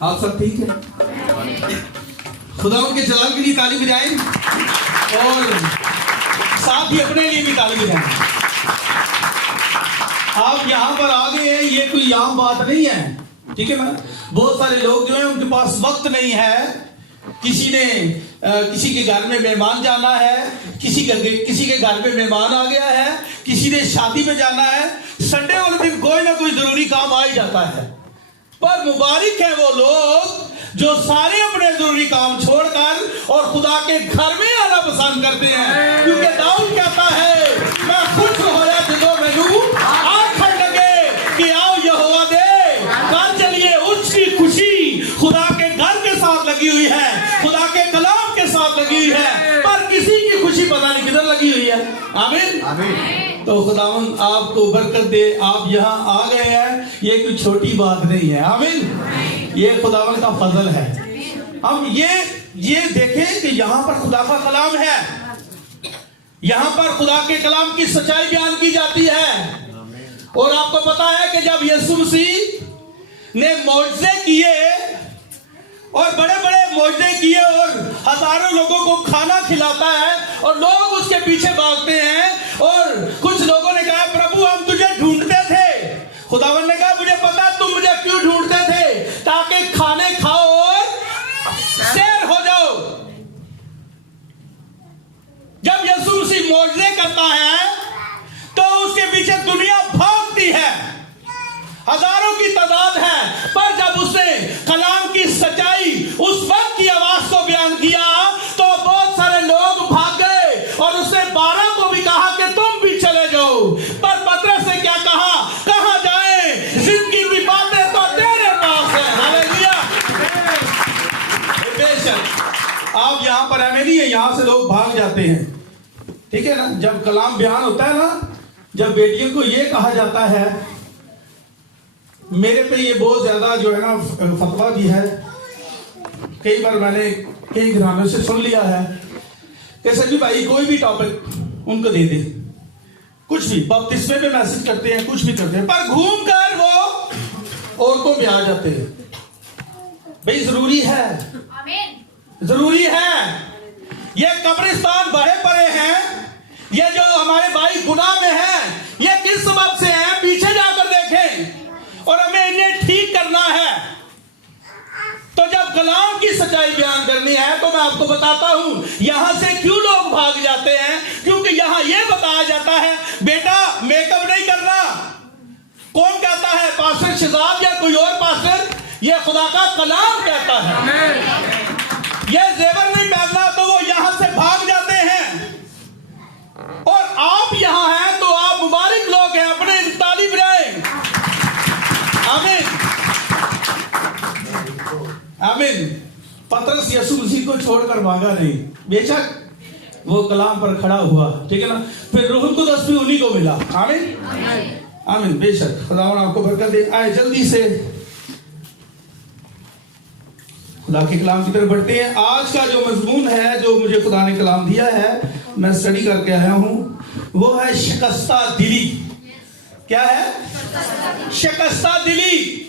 آپ سب ٹھیک ہے؟ خدا ان کے جلال کے لیے تعریف بجائیں اور ساتھ ہی اپنے لیے بھی تعریف بجائیں۔ آپ یہاں پر آ گئے ہیں، یہ کوئی عام بات نہیں ہے، ٹھیک ہے نا؟ بہت سارے لوگ جو ہیں ان کے پاس وقت نہیں ہے، کسی نے کسی کے گھر میں مہمان جانا ہے، کسی کے گھر میں مہمان آ گیا ہے، کسی نے شادی میں جانا ہے، سنڈے والے دن کوئی نہ کوئی ضروری کام آ ہی جاتا ہے۔ پر مبارک ہے وہ لوگ جو سارے اپنے ضروری کام چھوڑ کر اور خدا کے گھر میں آنا پسند کرتے ہیں، کیونکہ داؤد کہتا ہے میں خوش ہویا جدو مینوں آنکھن لگے کہ آؤ یہوہ دے گھر چلیے۔ اس کی خوشی خدا کے گھر کے ساتھ لگی ہوئی ہے، خدا کے کلام کے ساتھ لگی ہوئی ہے، پر کسی کی خوشی پتہ نہیں کدھر لگی ہوئی ہے۔ آمین۔ تو خداوند آپ کو برکت دے، آپ یہاں آ گئے ہیں، یہ کوئی چھوٹی بات نہیں ہے۔ آمین۔ یہ خداوند کا فضل ہے۔ ہم یہ دیکھیں کہ یہاں پر خدا کا کلام ہے، یہاں پر خدا کے کلام کی سچائی بیان کی جاتی ہے۔ اور آپ کو پتا ہے کہ جب یسوع مسیح نے معجزے کیے اور بڑے بڑے معجزے کیے اور ہزاروں لوگوں کو کھانا کھلاتا ہے اور لوگ اس کے پیچھے بھاگتے ہیں، اور کچھ لوگوں نے کہا پربھو ہم تجھے ڈھونڈتے تھے۔ خداوند نے کہا مجھے پتا تم مجھے کیوں ڈھونڈتے تھے، تاکہ کھانے کھاؤ اور سیر ہو جاؤ۔ جب یسوع مسیح معجزے کرتا ہے تو اس کے پیچھے دنیا بھاگتی ہے، ہزاروں کی تعداد ہے، پر جب اس نے کلام کی سچائی اس وقت کی آواز کو بیان کیا تو بہت سارے لوگ بھاگ گئے، اور اس نے 12 کو بھی کہا کہ تم بھی چلے جاؤ۔ پر پترس نے کیا کہا، کہاں جائیں، زندگی کی باتیں تو تیرے پاس ہیں۔ ہاللیلویا۔ بے شک آپ یہاں پر ایویں نہیں ہے، یہاں سے لوگ بھاگ جاتے ہیں، ٹھیک ہے نا؟ جب کلام بیان ہوتا ہے نا، جب بیٹیوں کو یہ کہا جاتا ہے، میرے پہ یہ بہت زیادہ جو ہے نا فتویٰ بھی ہے، کئی بار میں نے کئی گھرانوں سے سن لیا ہے کہ سبھی بھائی کوئی بھی ٹاپک ان کو دے دے، کچھ بھی بپتسمے پہ میسج کرتے ہیں، کچھ بھی کرتے ہیں، پر گھوم کر وہ عورتوں پہ آ جاتے ہیں۔ بھئی ضروری ہے، ضروری ہے، یہ قبرستان بڑے پڑے ہیں، یہ جو ہمارے بھائی گناہ میں ہیں یہ کس سبب سے ہیں، پیچھے جا کر دیکھیں، اور ہمیں انہیں ٹھیک کرنا ہے۔ تو جب کلام کی سچائی بیان کرنی ہے تو میں آپ کو بتاتا ہوں یہاں سے کیوں لوگ بھاگ جاتے ہیں، کیونکہ یہاں یہ بتایا جاتا ہے بیٹا میک اپ نہیں کرنا۔ کون کہتا ہے، پاسٹر شہزاد یا کوئی اور پاسٹر؟ یہ خدا کا کلام کہتا ہے۔ یہ زیور نہیں پہننا، تو وہ یہاں سے بھاگ جاتے ہیں۔ اور آپ یہاں ہیں تو آپ مبارک لوگ ہیں، اپنے طالب رہیں۔ آمین آمین۔ پترس یسوع مسیح کو چھوڑ کر بھاگا نہیں، بے شک وہ کلام پر کھڑا ہوا، ٹھیک ہے نا؟ پھر روح القدس بھی انہی کو ملا۔ آمین آمین، بے شک خداوند آپ کو برکت دے۔ آئے جلدی سے خدا کے کلام کی طرف بڑھتے ہیں۔ آج کا جو مضمون ہے جو مجھے خدا نے کلام دیا ہے، میں اسٹڈی کر کے آیا ہوں، وہ ہے شکستہ دلی۔ کیا ہے؟ شکستہ دلی۔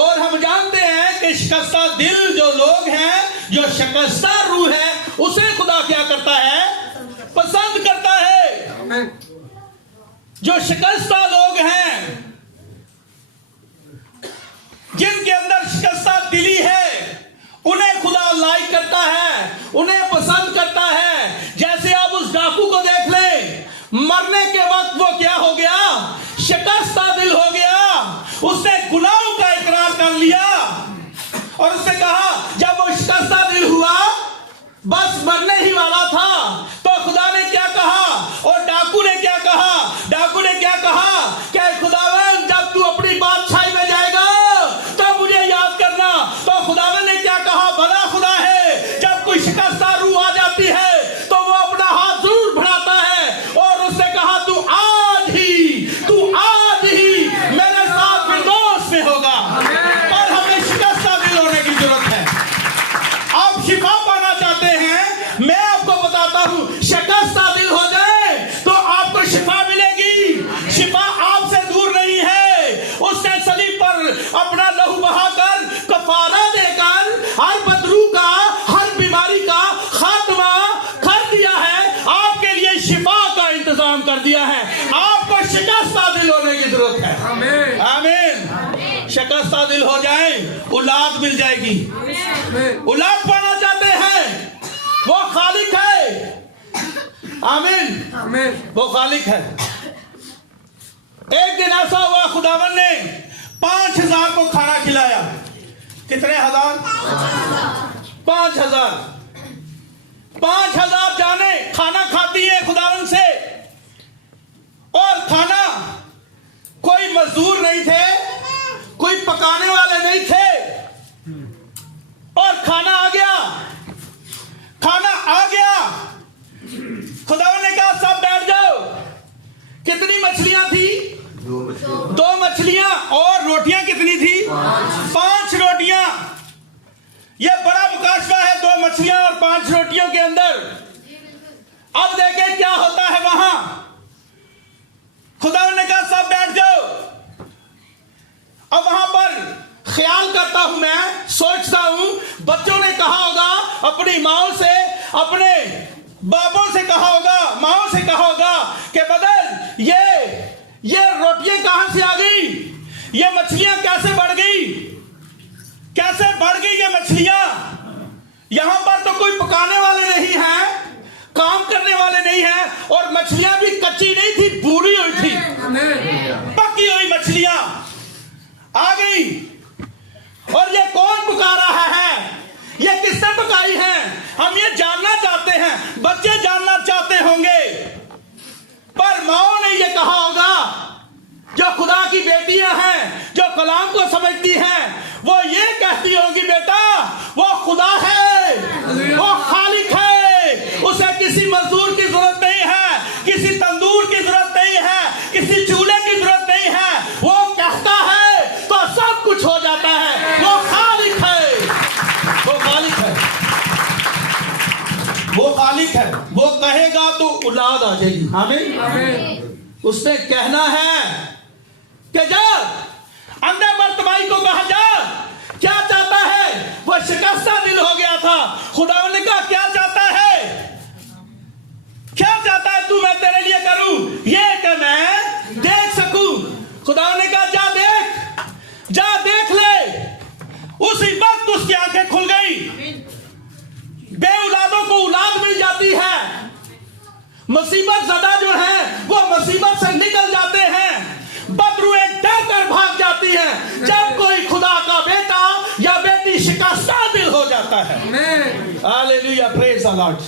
اور ہم جانتے ہیں کہ شکستہ دل جو لوگ ہیں، جو شکستہ روح ہے، اسے خدا کیا کرتا ہے؟ پسند کرتا ہے۔ جو شکستہ لوگ ہیں، جن کے اندر شکستہ دلی ہے، انہیں خدا لائک کرتا ہے، انہیں پسند کرتا ہے۔ جیسے آپ اس ڈاکو کو دیکھ لیں، مرنے کے وقت وہ کیا ہو گیا؟ شکستہ دل ہو گیا۔ اس نے گناہوں کا اقرار کر لیا، اور اس نے کہا جب وہ شکستہ دل ہوا، بس مرنے ہی والا تھا، تو خدا نے کیا کہا؟ اور ڈاکو نے کیا کہا؟ ڈاکو نے کیا کہا کہ خداوند جب تو اپنی بادشاہی میں جائے گا تو مجھے یاد کرنا۔ تو خداوند نے کیا کہا؟ بھلا خدا ہے، جب کوئی شکستہ روح آ جاتی ہے تو وہ اپنا ہاتھ ضرور بڑھاتا ہے، اور اس نے کہا تو آج ہی میرے ساتھ فردوس میں ہوگا۔ پر ہمیں شکستہ دل ہونے کی ضرورت ہے۔ آپ شفا پانا چاہتے ہیں، میں آپ کو بتاتا ہوں शिकस्ता दिल हो जाए, औलाद मिल जाएगी। औलाद पाना चाहते हैं, वो खालिक है। आमीन, वो खालिक है। एक दिन ऐसा हुआ, खुदावन ने 5,000 को खाना खिलाया। कितने हजार? 5,000। 5,000 जाने खाना खाती है खुदावन से, और खाना कोई मजदूर नहीं थे, कोई पकाने वाले नहीं थे, और खाना आ गया। खाना आ गया, खुदावन ने कहा सब बैठ जाओ। कितनी मछलियां थी? 2 मछलियां। और रोटियां कितनी थी? 5 रोटियां। यह बड़ा मुकाशवा है, 2 मछलियां और 5 रोटियों के अंदर। अब देखें क्या होता है वहां। खुदा ने कहा सब बैठ जाओ। अब वहां पर ख्याल करता हूं, मैं सोचता हूं, बच्चों ने कहा होगा अपनी माओ से, अपने बापों से कहा होगा, माओ से कहा होगा कि बदल ये रोटियां कहां से आ गई, ये मछलियां कैसे बढ़ गई, कैसे बढ़ गई ये मछलियां। यहां पर तो कोई पकाने वाले नहीं है, काम करने वाले नहीं है, और मछलियां भी कच्ची नहीं थी, पूरी हुई थी, पकी हुई मछलियां आ गई। और ये कौन पका रहा है, ये किसने पकाई है, हम ये जानना चाहते हैं, बच्चे जानना चाहते होंगे। पर माओ ने ये कहा होगा, जो खुदा की बेटियां हैं, जो कलाम को समझती हैं, वो ये कहती होंगी बेटा वो खुदा है, वो खालिक है, उसे किसी मजदूर की जरूरत नहीं है, किसी तंदूर की जरूरत नहीं है, किसी चूल्हे की जरूरत नहीं है, वो कहता है तो सब कुछ हो जाता है। वो खालिक है, वो खालिक है, वो खालिक है। वो कहेगा तो औलाद आ जाएगी। आमीन। उसने कहना है कि जा अंधे बर्तमाई को कहा जा, क्या चाहता है। वो शिकस्ता दिल हो गया था। खुदावन ने कहा क्या चाहता है, क्या चाहता है तू मैं तेरे लिए करूं, ये कि मैं देख सकूं। खुदावन ने कहा जा देख, जा देख ले। उसी वक्त उसकी आंखें खुल गई। बे औलादों को औलाद मिल जाती है, मुसीबत ज़दा जो है वो मुसीबत से निकल जाते हैं, बदरुएं डर कर भाग जाती हैं जब कोई खुदा का बेटा या बेटी शिकस्ता दिल हो जाता है। Hallelujah, praise the Lord.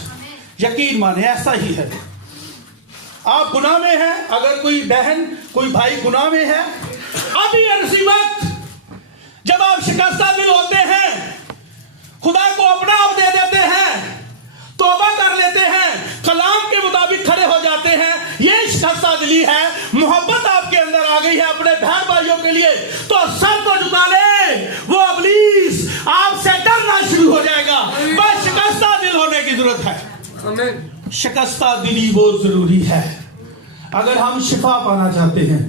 यकीन माने ऐसा ही है। आप गुनाह में हैं, अगर कोई बहन कोई भाई गुनाह में है, अभी इसी वक्त जब आप शिकस्ता दिल होते हैं, खुदा को अपना आप दे देते हैं, तौबा कर लेते हैं, कलाम के मुताबिक खड़े हो जाते हैं, ये शिकस्ता दिली है, मोहब्बत आपके अंदर आ गई है अपने बहन भाइयों के लिए, तो सब को झुका ले। वो इब्लीस आपसे डरना शुरू हो जाएगा। बस शिकस्ता दिल होने की जरूरत है। शिकस्ता दिली वो जरूरी है। अगर हम शिफा पाना चाहते हैं,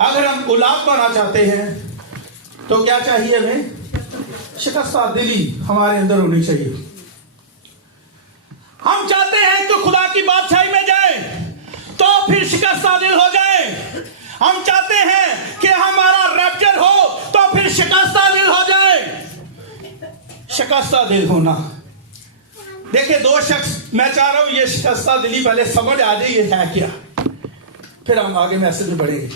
अगर हम औलाद पाना चाहते हैं, तो क्या चाहिए हमें? शिकस्ता दिली हमारे अंदर होनी चाहिए। हम चाहते हैं कि खुदा की बादशाही में जाए, तो फिर शिकस्ता दिल हो जाए। हम चाहते हैं कि हमारा रैप्चर हो, तो फिर शिकस्ता दिल हो जाए। शिकस्ता दिल होना, देखिए 2 शख्स, मैं चाह रहा हूं ये शिकस्ता दिली पहले समझ आ जाए ये है क्या, फिर हम आगे मैसेज में बढ़ेंगे।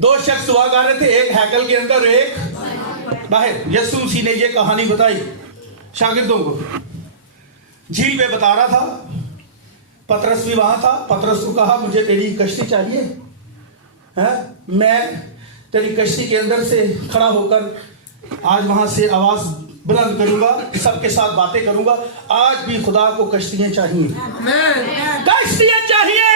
2 शख्स हुआ कर रहे थे, एक हैकल के अंदर, एक बाहर। यीशु मसीह ने ये कहानी बताई शागिर्दों को, झील पे बता रहा था, पतरस भी वहां था। पतरस को कहा मुझे तेरी कश्ती चाहिए है, मैं तेरी कश्ती के अंदर से खड़ा होकर आज वहां से आवाज बुलंद करूंगा, सबके साथ बातें करूंगा। आज भी खुदा को कश्तियां चाहिए, कश्तियां चाहिए।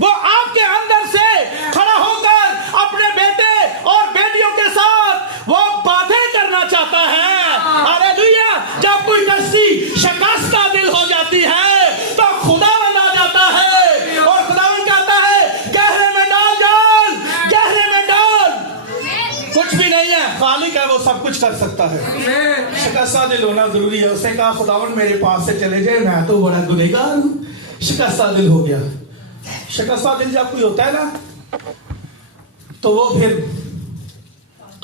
वो आपके अंदर से खड़ा होकर अपने बेटे और बेटियों के साथ वो बातें करना चाहता है। हालेलुया। जब कोई कश्ती शिकस्ता दिल हो जाती है, तो खुदावंद आ जाता है, और खुदावंद कहता है गहरे में डाल जाल, गहरे में डाल। कुछ भी नहीं है, खालिक है, वो सब कुछ कर सकता है। शिकस्ता दिल होना जरूरी है। उसने कहा खुदावंद मेरे पास से चले जाए, मैं तो बड़ा गुनहगार हूं। शिकस्ता दिल हो गया। शिकस्ता दिल जब कोई होता है ना, तो वो फिर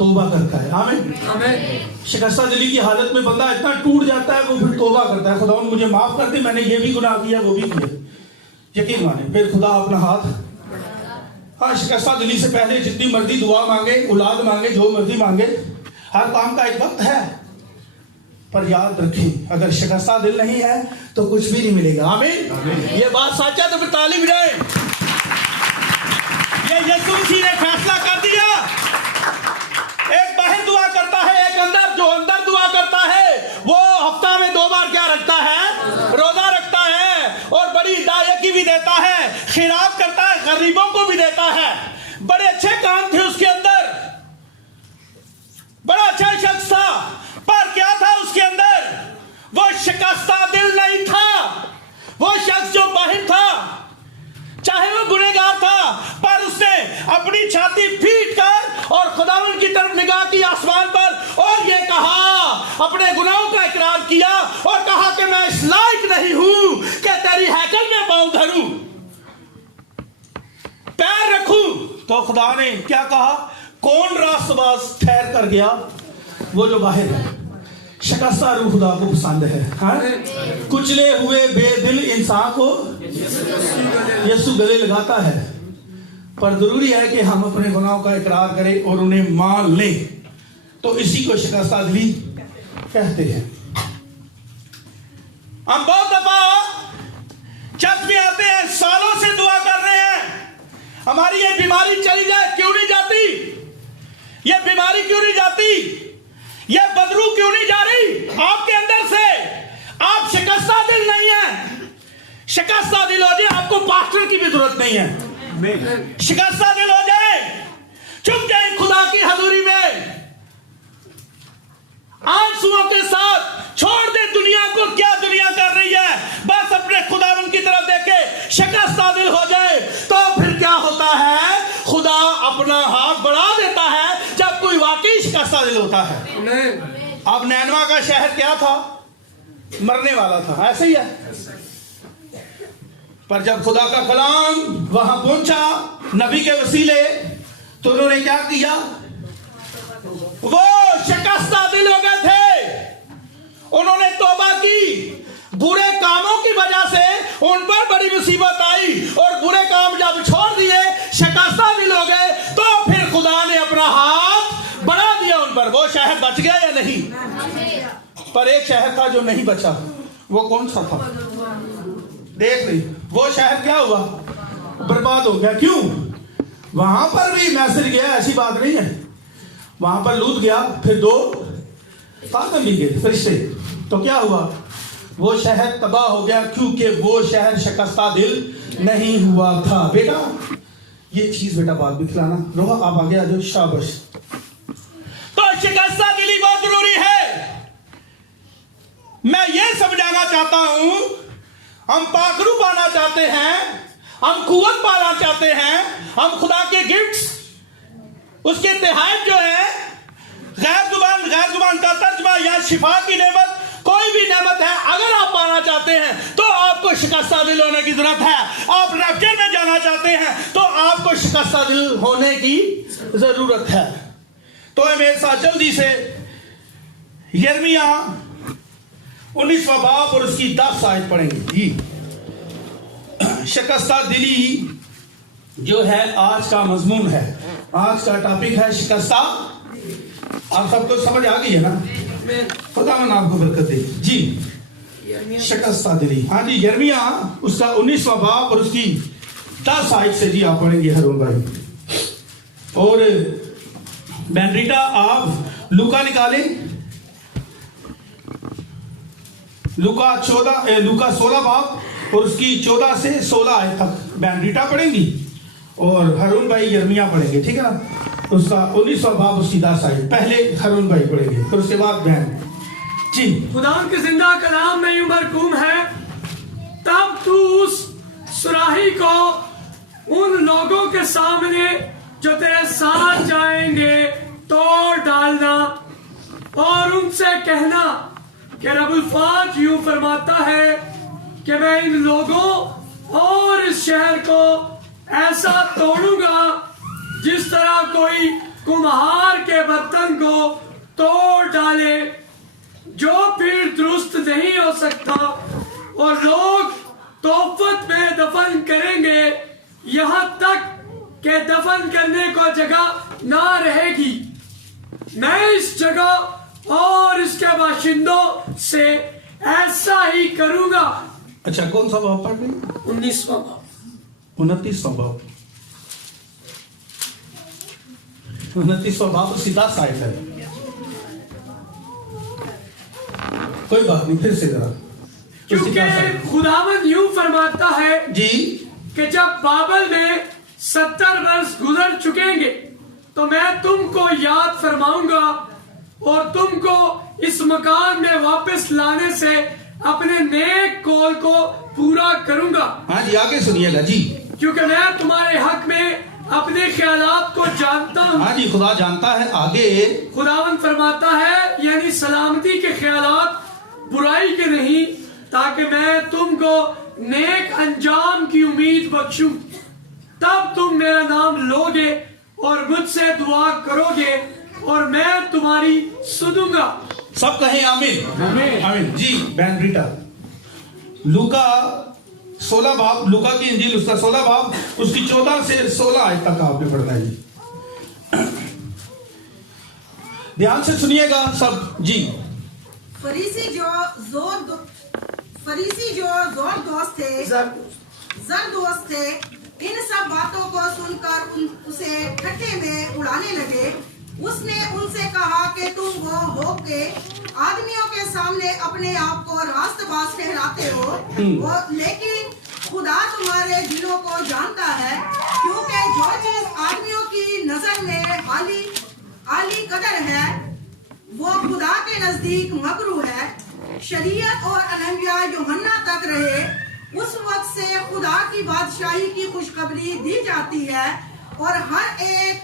توبہ کرتا ہے. آمین. شکستہ دلی کی حالت میں بندہ اتنا ٹوٹ جاتا ہے وہ پھر توبہ کرتا ہے, خدا مجھے معاف کر دے, میں نے یہ بھی گناہ کیا وہ بھی کیا. یقین مانے پھر خدا اپنا ہاتھ. ہاں, شکستہ دلی سے پہلے جتنی مرضی دعا مانگے, اولاد مانگے, جو مرضی مانگے, ہر کام کا ایک وقت ہے. پر یاد رکھیں اگر شکستہ دل نہیں ہے تو کچھ بھی نہیں ملے گا. آمین. یہ بات سچا تو پھر تعلیم رہے. یہ یسوع مسیح نے فیصلہ کر دیا. ایک باہر دعا کرتا ہے, ایک اندر. جو اندر دعا کرتا ہے وہ ہفتہ میں 2 بار کیا رکھتا ہے؟ روزہ رکھتا ہے, اور بڑی ہدایت بھی دیتا ہے, خیرات کرتا ہے, غریبوں کو بھی دیتا ہے. بڑے اچھے کام تھے اس کے اندر, بڑا اچھا شخص تھا, پر کیا تھا اس کے اندر؟ وہ شکستہ دل نہیں تھا. وہ شخص جو باہر تھا, چاہے وہ گنہگار تھا, پر اس نے اپنی چھاتی پھیٹ کر اور خداوند کی طرف نگاہ کی آسمان پر, اور یہ کہا, اپنے گناہوں کا اقرار کیا اور کہا کہ میں اس لائق نہیں ہوں کہ تیری ہیکل میں پاؤں دھروں, پیر رکھوں. تو خدا نے کیا کہا؟ کون راست باز ٹھہر کر گیا؟ وہ جو باہر ہے. شکستہ روح خدا کو پسند ہے. کچلے ہوئے بے دل انسان کو یسوع گلے لگاتا ہے. پر ضروری ہے کہ ہم اپنے گناہوں کا اقرار کریں اور انہیں مان لیں. تو اسی کو شکستہ دلی کہتے ہیں. ہم بہت دفعہ چرچ میں آتے ہیں, سالوں سے دعا کر رہے ہیں, ہماری یہ بیماری چلی جائے, کیوں نہیں جاتی؟ یہ بیماری کیوں نہیں جاتی؟ یہ بدرو کیوں نہیں جا رہی آپ کے اندر سے؟ آپ شکستہ دل نہیں ہیں. شکستہ دل ہو جائے, آپ کو پاسٹر کی بھی ضرورت نہیں ہے. شکستہ دل ہو جائے, چپ جائیں خدا کی حضوری میں, آنسوؤں کے ساتھ چھوڑ دے دنیا کو, کیا دنیا کر رہی ہے, بس اپنے خداوند کی طرف دیکھے. شکستہ دل ہو جائے تو پھر کیا ہوتا ہے؟ خدا اپنا ہاتھ بڑھا دیتا ہے جب کوئی واقعی شکستہ دل ہوتا ہے. اب نینوا کا شہر کیا تھا؟ مرنے والا تھا, ایسے ہی ہے. پر جب خدا کا کلام وہاں پہنچا نبی کے وسیلے, تو انہوں نے کیا کیا؟ وہ شکستہ دل ہو گئے تھے, انہوں نے توبہ کی. برے کاموں کی وجہ سے ان پر بڑی مصیبت آئی, اور برے کام جب چھوڑ دیے, شکستہ دل ہو گئے, تو پھر خدا نے اپنا ہاتھ بڑھا دیا ان پر. وہ شہر بچ گیا یا نہیں؟ پر ایک شہر تھا جو نہیں بچا. وہ کون سا تھا؟ دیکھ رہی, وہ شہر کیا ہوا؟ برباد ہو گیا. کیوں؟ وہاں پر بھی میسج گیا, ایسی بات نہیں ہے. وہاں پر لوط گیا, پھر 2 خاتم بھی گئے فرشتے. تو کیا ہوا؟ وہ شہر تباہ ہو گیا, کیونکہ وہ شہر شکستہ دل نہیں ہوا تھا. بیٹا یہ چیز بیٹا بات بھی کھلانا. روحا آپ آگے آ جاؤ. شاباش. تو شکستہ دلی بہت ضروری ہے. میں یہ سمجھانا چاہتا ہوں, ہم پاکرو پانا چاہتے ہیں, ہم قوت پانا چاہتے ہیں, ہم خدا کے گفٹس, اس کے تحائف جو ہے, غیر زبان کا ترجمہ یا شفا کی نعمت, کوئی بھی نعمت ہے, اگر آپ پانا چاہتے ہیں تو آپ کو شکستہ دل ہونے کی ضرورت ہے. آپ ریپچر میں جانا چاہتے ہیں تو آپ کو شکستہ دل ہونے کی ضرورت ہے. تو میرے ساتھ جلدی سے یرمیہ 19واں باب اور اس کی 10 آیت پڑھیں گے. جی, شکستہ دلی جو ہے آج کا مضمون ہے, آج کا ٹاپک ہے شکستہ. آپ سب کو سمجھ آ گئی ہے نا؟ خدا من آپ کو برکت دے. جی, شکستہ دلی. ہاں جی, یرمیہ اس کا 19واں باب اور اس کی 10 آیت سے جی آپ پڑھیں گے ہرون بھائی. اور بینریٹا آپ لوکا نکالیں, لوکا 16 باب اور اس کی 14 سے 16 آیت تک بینریٹا پڑھیں گی, اور ہرون بھائی یرمیہ پڑھیں گے. ٹھیک ہے نا؟ اس کا 19واں باب اس کی 10 آیت پہلے ہرون بھائی پڑھیں گے, پھر اس کے بعد بہن. جی, خدا کے زندہ کلام میں یوں مرقوم ہے, تب تو اس سراہی کو ان لوگوں کے سامنے جو تیرے ساتھ جائیں گے توڑ ڈالنا, اور ان سے کہنا کہ رب الفاظ یوں فرماتا ہے کہ میں ان لوگوں اور اس شہر کو ایسا توڑوں گا جس طرح کوئی کمہار کے बर्तन को तोड़ डाले, जो फिर दुरुस्त नहीं हो सकता, और लोग तोफत में दफन करेंगे यहाँ तक कि दफन करने को जगह ना रहेगी। मैं इस जगह और इसके बाशिंदों से ऐसा ही करूंगा। अच्छा, कौन सा बाब पढ़ रहे? 19वां बाब, 29वां बाब। 29वां बाब सीधा साइड है। कोई बात नहीं, फिर से जरा। क्योंकि खुदावंद यूं फरमाता है जी कि जब बाबल में 70 वर्ष गुजर चुकेंगे तो मैं तुमको याद फरमाऊंगा और तुमको इस मकान में वापस लाने से अपने नेक कौल को पूरा करूंगा। हाँ जी, आगे सुनिएगा जी। क्योंकि मैं तुम्हारे हक में अपने ख्यालात को जानता हूँ। हाँ जी, खुदा जानता है। आगे खुदावंद फरमाता है, यानी सलामती के ख्यालात, बुराई के नहीं, ताकि मैं तुमको नेक अंजाम की उम्मीद बख्शूं। तब तुम मेरा नाम लोगे और मुझसे दुआ करोगे और मैं तुम्हारी सुनूंगा। सब कहें आमीन। आमीन जी। बहन रीटा, लूका 16 बाब, लूका की इंजील उसका 16 बाब, उसकी 14 से 16 आयत तक आपने पढ़ना है जी। ध्यान से सुनिएगा सब जी। फरीसी जो जोरदोज थे, जरदोज थे, इन सब बातों को सुनकर उसे ठट्ठे में उड़ाने लगे। उसने उनसे कहा कि तुम वो हो के आदमियों के सामने अपने आप को रास्तबाज ठहराते हो, लेकिन खुदा तुम्हारे दिलों को जानता है, क्योंकि जो चीज आदमियों की नजर में आली कदर है वो खुदा के नजदीक मकरूह है। शरीयत और अनबिया यूहन्ना तक रहे, उस वक्त से खुदा की बादशाही की खुशखबरी दी जाती है और हर एक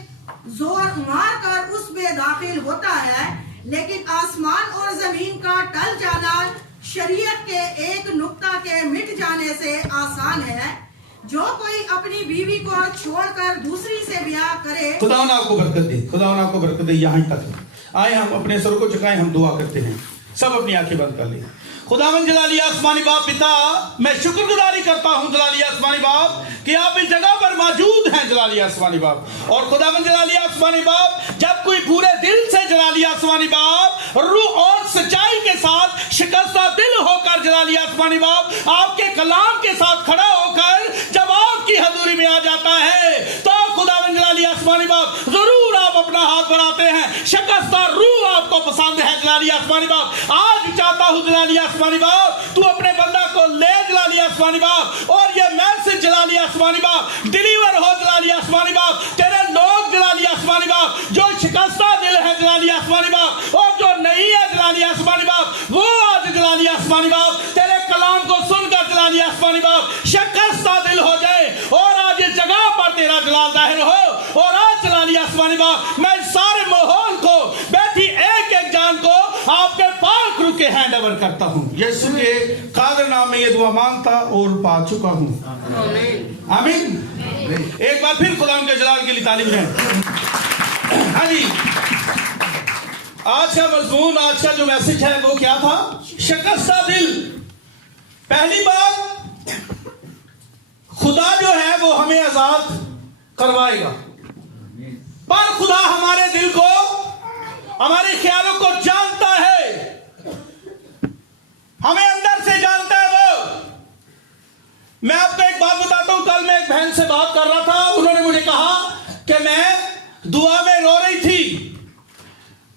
जोर मार कर उसमें दाखिल होता है। लेकिन आसमान और जमीन का टल जाना शरीयत के एक नुक्ता के मिट जाने से आसान है। जो कोई अपनी बीवी को छोड़कर दूसरी से ब्याह करे, खुदा आपको बरकत दे, खुदा आपको बरकत दे। यहाँ तक आए, हम अपने सर को झुकाएं, हम दुआ करते हैं। सब अपनी आंखें बंद कर लें। खुदावंद जलाली आसमानी बाप पिता, मैं शुक्रगुजारी करता हूँ जलाली आसमानी बाप कि आप इस जगह पर मौजूद हैं जलाली आसमानी बाप। और खुदावंद जलाली आसमानी बाप, जब कोई पूरे दिल से जलाली आसमानी बाप रूह और सच्चाई के साथ शिकस्ता दिल होकर जलाली आसमानी बाप आपके कलाम के साथ खड़ा होकर जब आपकी हजूरी में आ जाता है, तो खुदावंद जलाली आसमानी बाप जरूर आप अपना हाथ बढ़ाते हैं। शिकस्ता रूह आपको पसंद है जलाली आसमानी बाप। आज चाहता हूँ जलाली आसमानी बाप, तू अपने बंदा को ले जलाली आसमानी बाप, और ये मैसेज जलाली आसमानी बाप डिलीवर हो जलाली आसमानी बाप। तेरे लोग जलाली आसमानी बाप जो शिकस्ता दिल है जलाली आसमानी बाप, और जो नहीं है जलाली आसमानी बाप, वो आज जलाली आसमानी बाप तेरे कलाम को सुनकर जलाली आसमानी बाप शिकस्ता दिल हो जाए, और आज इस जगह पर तेरा जलाल जाहिर हो। और आज जलाली आसमानी बाप, मैं सारे माहौल को, बैठी एक एक जान को आपके पाक रूह के हैंड ओवर करता हूँ। यीशु के कादर नाम में ये दुआ मांगता और पा चुका हूँ, आमीन। एक बार फिर खुदा के जलाल के लिए तालीम है। हाँ जी, आज का मजमून, आज का जो मैसेज है वो क्या था? शिकस्ता दिल। पहली बात, खुदा जो है वो हमें आजाद करवाएगा, पर खुदा हमारे दिल को, हमारे ख्यालों को जानता है, हमें अंदर से जानता है वो। मैं आपको एक बात बताता हूं, कल मैं एक बहन से बात कर रहा था, उन्होंने मुझे कहा कि मैं दुआ में रो रही थी।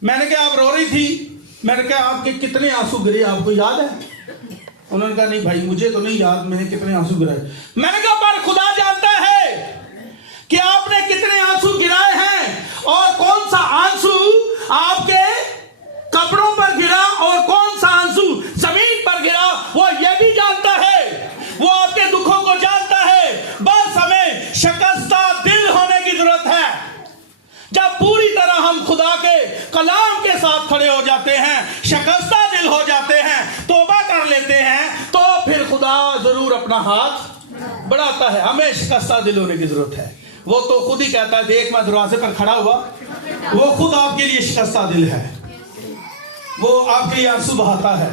मैंने कहा आप रो रही थी? मैंने कहा आपके कितने आंसू गिरे आपको याद है? उन्होंने कहा नहीं भाई मुझे तो नहीं याद मैंने कितने आंसू गिराए। मैंने कहा पर खुदा जानता है कि आपने कितने आंसू गिराए हैं, और कौन सा आंसू आपके कपड़ों पर गिरा और कौन सा आंसू जमीन पर गिरा, वो ये भी जानता है, वो आपके दुखों को जानता है। बस हमें शिकस्ता दिल होने की जरूरत है। जब पूरी तरह हम खुदा के कलाम के साथ खड़े हो जाते हैं, शिकस्ता दिल हो जाते हैं, तौबा कर लेते हैं, तो फिर खुदा जरूर अपना हाथ बढ़ाता है। हमें शिकस्ता दिल होने की जरूरत है। वो तो खुद ही कहता है, देख मैं दरवाजे पर खड़ा हुआ, वो खुद आपके लिए शिकस्ता दिल है, वो आपके लिए आंसू बहाता है,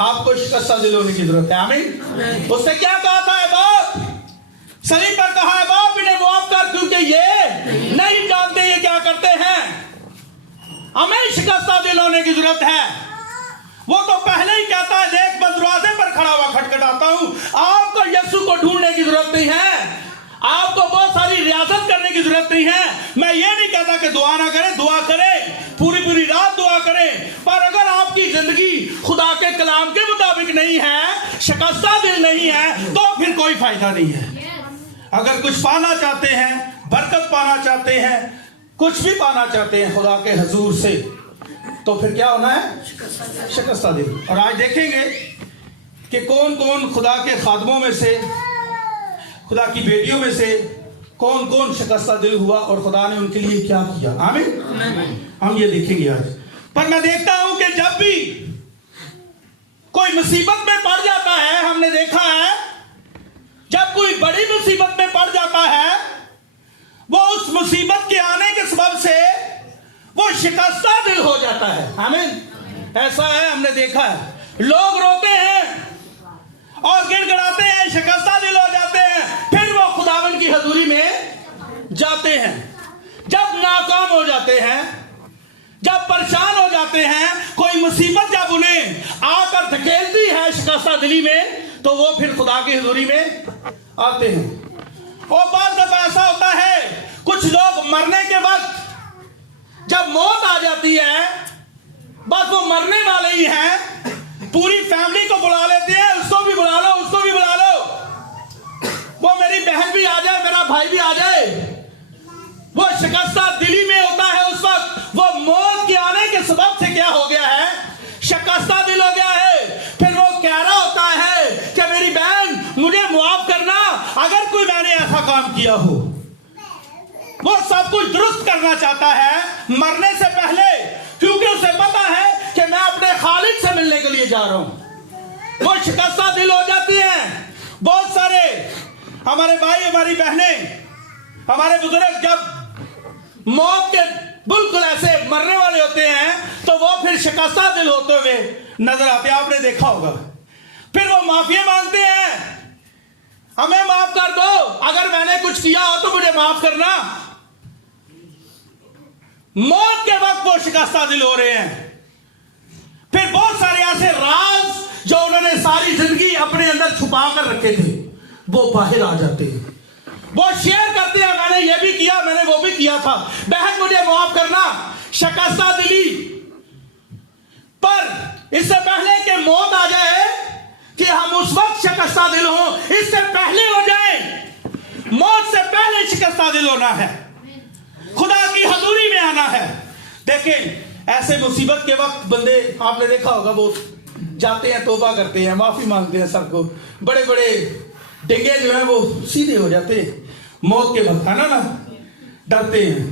आपको शिकस्ता दिल होने की जरूरत है। आमीन। उसने क्या कहा था? बाप सलीब पर कहा है, बाप इन्हें माफ कर, क्योंकि ये नहीं जानते ये क्या करते हैं। हमें शिकस्ता दिल होने की जरूरत है। वो तो पहले ही कहता है, देख मैं दरवाजे पर खड़ा हुआ खटखटाता हूं। आपको यीशु को ढूंढने की जरूरत नहीं है, आपको बहुत सारी रियासत करने की जरूरत नहीं है। मैं ये नहीं कहता कि दुआ ना करें, दुआ करें, पूरी पूरी रात दुआ करें, पर अगर आपकी जिंदगी खुदा के कलाम के मुताबिक नहीं है, शिकस्ता दिल नहीं है, तो फिर कोई फायदा नहीं है। अगर कुछ पाना चाहते हैं, बरकत पाना चाहते हैं, कुछ भी पाना चाहते हैं खुदा के हजूर से, तो फिर क्या होना है? शिकस्ता दिल। और आज देखेंगे कि कौन कौन खुदा के खादमों में से, खुदा की बेटियों में से कौन कौन शिकस्ता दिल हुआ और खुदा ने उनके लिए क्या किया। आमीन। हम ये देखेंगे आज। पर मैं देखता हूं कि जब भी कोई मुसीबत में पड़ जाता है, हमने देखा है जब कोई बड़ी मुसीबत में पड़ जाता है, वो उस मुसीबत के आने के सबब से वो शिकस्ता दिल हो जाता है। आमीन। ऐसा है, हमने देखा है, लोग रोते हैं और गिड़गिड़ाते हैं, शिकस्ता दिल हो जाते हैं, फिर वो खुदावन की हजूरी में जाते हैं। जब नाकाम हो जाते हैं, जब परेशान हो जाते हैं, कोई मुसीबत जब उन्हें आकर धकेलती है शिकस्ता दिली में, तो वो फिर खुदा की हजूरी में आते हैं। और बाद दफा ऐसा होता है, कुछ लोग मरने के वक्त जब मौत आ जाती है, बस वो मरने वाले ही हैं, पूरी फैमिली को बुला लेते हैं, उसको भी बुला लो, उसको भी बुला लो, वो मेरी बहन भी आ जाए, मेरा भाई भी आ जाए। वो शिकस्ता दिली में होता है उस वक्त। वो मौत के आने के सबब से क्या हो गया है? शिकस्ता दिल हो गया है। फिर वो कह रहा होता है कि मेरी बहन मुझे मुआफ करना, अगर कोई मैंने ऐसा काम किया हो। वो सब कुछ दुरुस्त करना चाहता है मरने से पहले, क्योंकि उसे पता है कि मैं अपने खालिक से मिलने के लिए जा रहा हूं। वो शिकस्ता दिल हो जाती है। बहुत सारे हमारे भाई, हमारी बहनें, हमारे बुजुर्ग जब मौत के बिल्कुल ऐसे मरने वाले होते हैं, तो वो फिर शिकस्ता दिल होते हुए नजर आते हैं। आपने देखा होगा, फिर वो माफी मांगते हैं, हमें माफ कर दो, अगर मैंने कुछ किया हो तो मुझे माफ करना। मौत के वक्त वो शिकस्ता दिल हो रहे हैं। फिर बहुत सारे ऐसे राज जो उन्होंने सारी जिंदगी अपने अंदर छुपा कर रखे थे, वो बाहर आ जाते हैं। वो शेयर करते हैं, मैंने ये भी किया, मैंने वो भी किया था, बहन मुझे माफ करना। शिकस्ता दिली। पर इससे पहले कि मौत आ जाए, कि हम उस वक्त शिकस्ता दिल हो, इससे पहले हो जाए, मौत से पहले शिकस्ता दिल होना है, खुदा की हजूरी में आना है। देखें, ऐसे मुसीबत के वक्त बंदे, आपने देखा होगा, वो जाते हैं, तौबा करते हैं, माफी मांगते हैं सबको, बड़े बड़े डिंगे जो है वो सीधे हो जाते हैं मौत के वक्त, है ना, डरते हैं,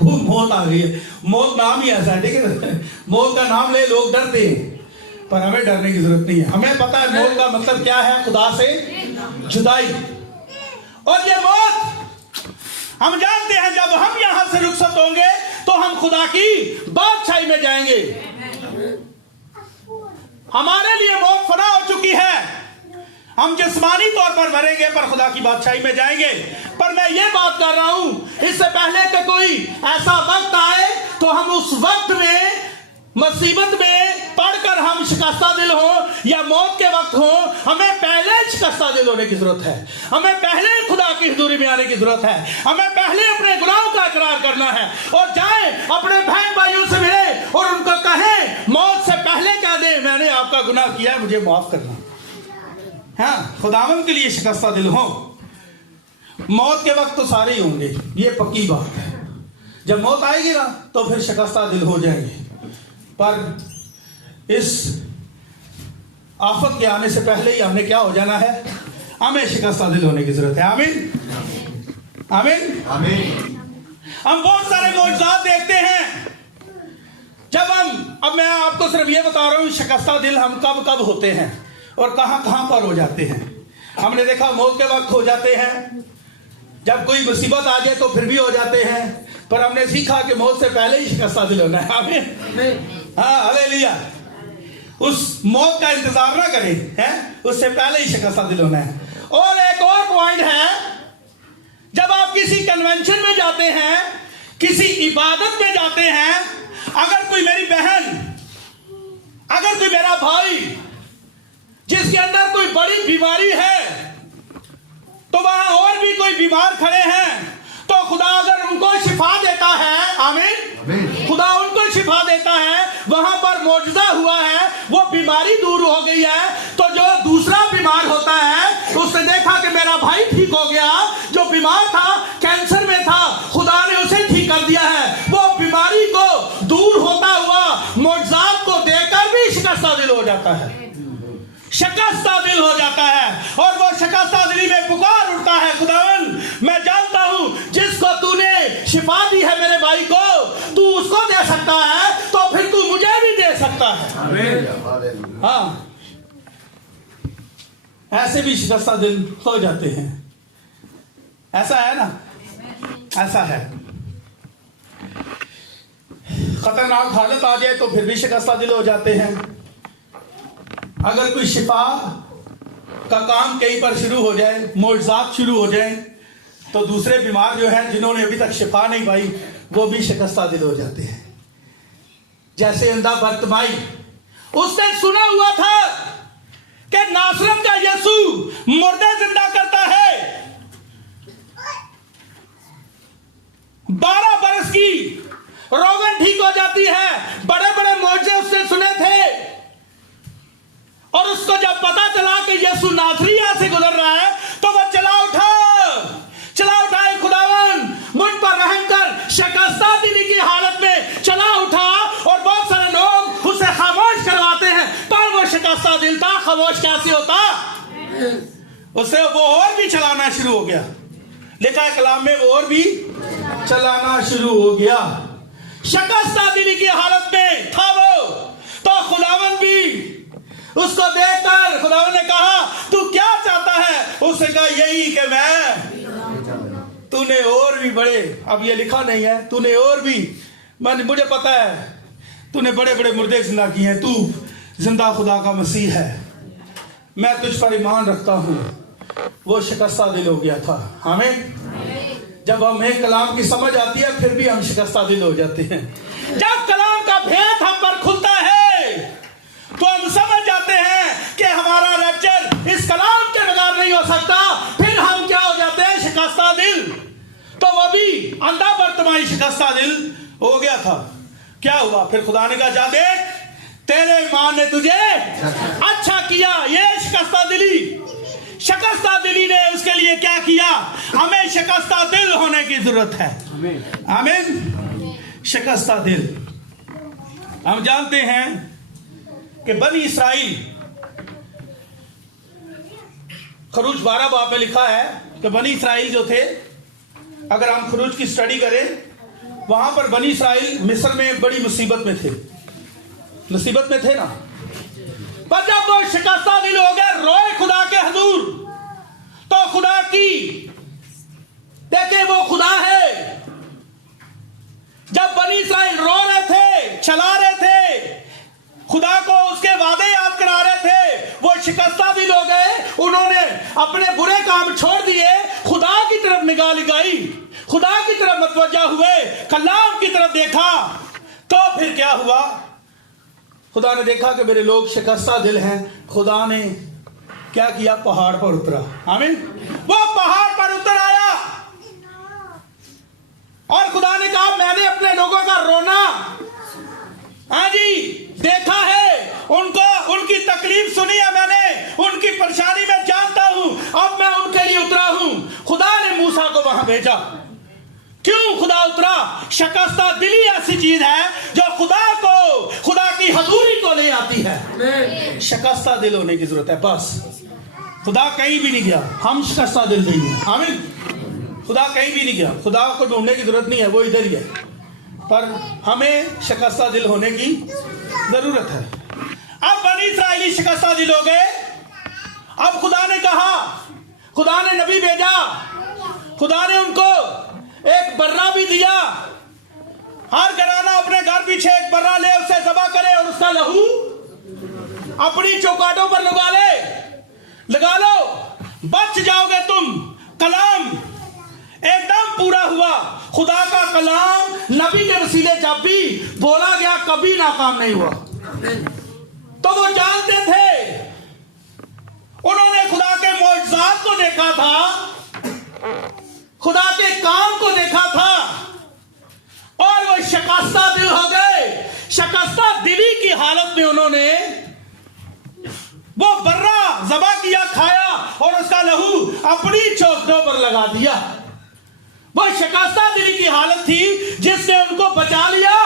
वो मौत आ गई है। मौत नाम ही ऐसा है, ठीक है, मौत का नाम ले लोग डरते हैं, पर हमें डरने की जरूरत नहीं है। हमें पता है मौत का मतलब क्या है, खुदा से जुदाई। और ये मौत हम जानते हैं, जब हम यहां से रुखसत होंगे तो हम खुदा की बादशाही में जाएंगे। हमारे लिए मौत फना हो चुकी है, हम जिस्मानी तौर पर मरेंगे, पर खुदा की बादशाही में जाएंगे। पर मैं ये बात कर रहा हूं, इससे पहले कि कोई ऐसा वक्त आए तो हम उस वक्त में मुसीबत में पढ़कर हम शिकस्ता दिल हो या मौत के वक्त हो, हमें पहले शिकस्ता दिल होने की जरूरत है। हमें पहले खुदा की हुजूरी में आने की जरूरत है। हमें पहले अपने गुनाहों का इकरार करना है और जाए अपने बहन भाइयों से मिले और उनको कहें, मौत से पहले कह दे, मैंने आपका गुनाह किया है, मुझे माफ करना। हाँ, खुदावन के लिए शिकस्ता दिल हो। मौत के वक्त तो सारे ही होंगे, ये पक्की बात है। जब मौत आएगी ना, तो फिर शिकस्ता दिल हो जाएंगे। पर इस आफत के आने से पहले ही हमने क्या हो जाना है, हमें शिकस्ता दिल होने की जरूरत है। आमीन, आमीन, आमीन। हम बहुत सारे मौजूदात देखते हैं, जब अब मैं आपको सिर्फ ये बता रहा हूं, शिकस्ता दिल हम कब कब होते हैं और कहां कहां पर हो जाते हैं। हमने देखा मौत के वक्त हो जाते हैं, जब कोई मुसीबत आ जाए तो फिर भी हो जाते हैं, पर हमने सीखा कि मौत से पहले ही शिकस्ता दिल होना है। आमीन। हाँ, हालेलुया। उस मौत का इंतजार ना करें, हैं? उससे पहले ही शिकस्ता दिल होना है। और एक और पॉइंट है, जब आप किसी कन्वेंशन में जाते हैं, किसी इबादत में जाते हैं, अगर कोई मेरी बहन, अगर कोई मेरा भाई जिसके अंदर कोई बड़ी बीमारी है, तो वहां और भी कोई बीमार खड़े हैं, तो खुदा अगर उनको शिफा देता है, आमीन, खुदा उनको शिफा देता है, वहां पर मौजूदा हुआ है, वो बीमारी दूर हो गई है, तो जो दूसरा बीमार होता है उसने देखा कि मेरा भाई ठीक हो गया, जो बीमार था, कैंसर में था, खुदा ने उसे ठीक कर दिया है, वो बीमारी को दूर होता हुआ मौजूदात को देखकर भी शिकस्ता दिल हो जाता है, शिकस्ता दिल हो जाता है, और वो शिकस्ता दिली में पुकार उठता है, खुदावन मैं जानता हूं जिसको तूने शिफा दी है मेरे भाई को, तू उसको दे सकता है, तो फिर तू मुझे भी दे सकता है। आमीन। हाँ, ऐसे भी शिकस्ता दिल हो जाते हैं। ऐसा है ना, ऐसा है। खतरनाक हालत आ जाए तो फिर भी शिकस्ता दिल हो जाते हैं। अगर कोई शिफा का काम कहीं पर शुरू हो जाए, मोज़ात शुरू हो जाए, तो दूसरे बीमार जो हैं जिन्होंने अभी तक शिफा नहीं पाई, वो भी शिकस्ता दिल हो जाते हैं। जैसे अंधा बर्तिमाई, उसने सुना हुआ था कि नासरत का यीशु मुर्दे जिंदा करता है, 12 बरस की रोगन ठीक हो जाती है, बड़े बड़े मौजे उसने सुने थे, और उसको जब पता चला कि यीशु नासरी यहां से गुजर रहा है, तो वह चला उठा, खुदावन मुझ पर रहम कर, शिकस्ता दिली की हालत में चला उठा, और बहुत सारे लोग उसे खामोश करवाते हैं, पर वो शिकस्ता दिल था, खामोश कैसे होता, उसे वो और भी चलाना शुरू हो गया। लिखा है कलाम में, वो और भी चलाना शुरू हो गया। शिकस्ता दिली की हालत में था वो, तो खुदावन भी उसको देखकर खुदावन ने कहा तू क्या चाहता है, उसने कहा यही कि मैं, तूने और भी बड़े, अब ये लिखा नहीं है, तूने और भी, मुझे पता है तूने बड़े बड़े मुर्दे जिंदा किए हैं, तू जिंदा खुदा का मसीह है, मैं तुझ पर ईमान रखता हूं। वो शिकस्ता दिल हो गया था। हमें जब हमें कलाम की समझ आती है, फिर भी हम शिकस्ता दिल हो जाते हैं। जब कलाम का भेद हम पर खुलता है, तो हम समझ जाते हैं कि हमारा रैप्चर इस कलाम के बगैर नहीं हो सकता, फिर हम क्या हो जाते हैं, शिकस्ता दिल। तो वो भी अंधा बर्तिमाई शिकस्ता दिल हो गया था। क्या हुआ फिर? खुदा ने कहा जा देख, तेरे मां ने तुझे अच्छा किया। ये शिकस्ता दिली ने उसके लिए क्या किया? हमें शिकस्ता दिल होने की जरूरत है। आमीन। शिकस्ता दिल। हम जानते हैं कि बनी इसराइल, खरूज 12 बाब में लिखा है कि बनी इसराइल जो थे, अगर हम खरूज की स्टडी करें, वहां पर बनी इसराइल मिस्र में बड़ी मुसीबत में थे, ना। पर जब वो शिकस्ता दिल हो गए, रोए खुदा के हजूर, तो खुदा की देखे वो खुदा है। जब बनी इसराइल रो रहे थे, चला रहे थे, खुदा को उसके वादे याद करा रहे थे, वो शिकस्ता दिल हो गए। उन्होंने अपने बुरे काम छोड़ दिए, खुदा की तरफ निगाह लगाई, खुदा की तरफ मतवज्जा हुए, कलाम की तरफ देखा। तो फिर क्या हुआ? खुदा ने देखा कि मेरे लोग शिकस्ता दिल हैं। खुदा ने क्या किया? पहाड़ पर उतरा। आमीन। वो पहाड़ पर उतर आया और खुदा ने कहा मैंने अपने लोगों का रोना, हाँ जी, देखा है, उनको उनकी तकलीफ सुनी है, मैंने उनकी परेशानी में जानता हूं, अब मैं उनके लिए उतरा हूं। खुदा ने मूसा को वहां भेजा। क्यों खुदा उतरा? शिकस्ता दिली ऐसी चीज है जो खुदा की हजूरी को ले आती है। शिकस्ता दिल होने की जरूरत है। बस खुदा कहीं भी नहीं गया, हम शिकस्ता दिल नहीं है। आमीन। खुदा कहीं भी नहीं गया, खुदा को ढूंढने की जरूरत नहीं है, वो इधर ही है। पर हमें शिकस्ता दिल होने की जरूरत है। अब बनी इस्राएली शिकस्ता दिल हो गए। अब खुदा ने कहा, खुदा ने नबी भेजा, खुदा ने उनको एक बर्रा भी दिया। हर घराना अपने घर पीछे एक बर्रा ले, उसे ज़बह करे और उसका लहू अपनी चौकाटों पर लगा लो, बच जाओगे तुम। कलाम एकदम पूरा हुआ। खुदा का कलाम नबी के वसीले जब भी बोला गया कभी नाकाम नहीं हुआ। तो वो जानते थे, उन्होंने खुदा के मौजज़ात को देखा था, खुदा के काम को देखा था, और वो शिकस्ता दिल हो गए। शिकस्ता दिली की हालत में उन्होंने वो बर्रा ज़बह किया, खाया और उसका लहू अपनी चौखटों पर लगा दिया। वो शिकस्ता दिली की हालत थी जिसने उनको बचा लिया।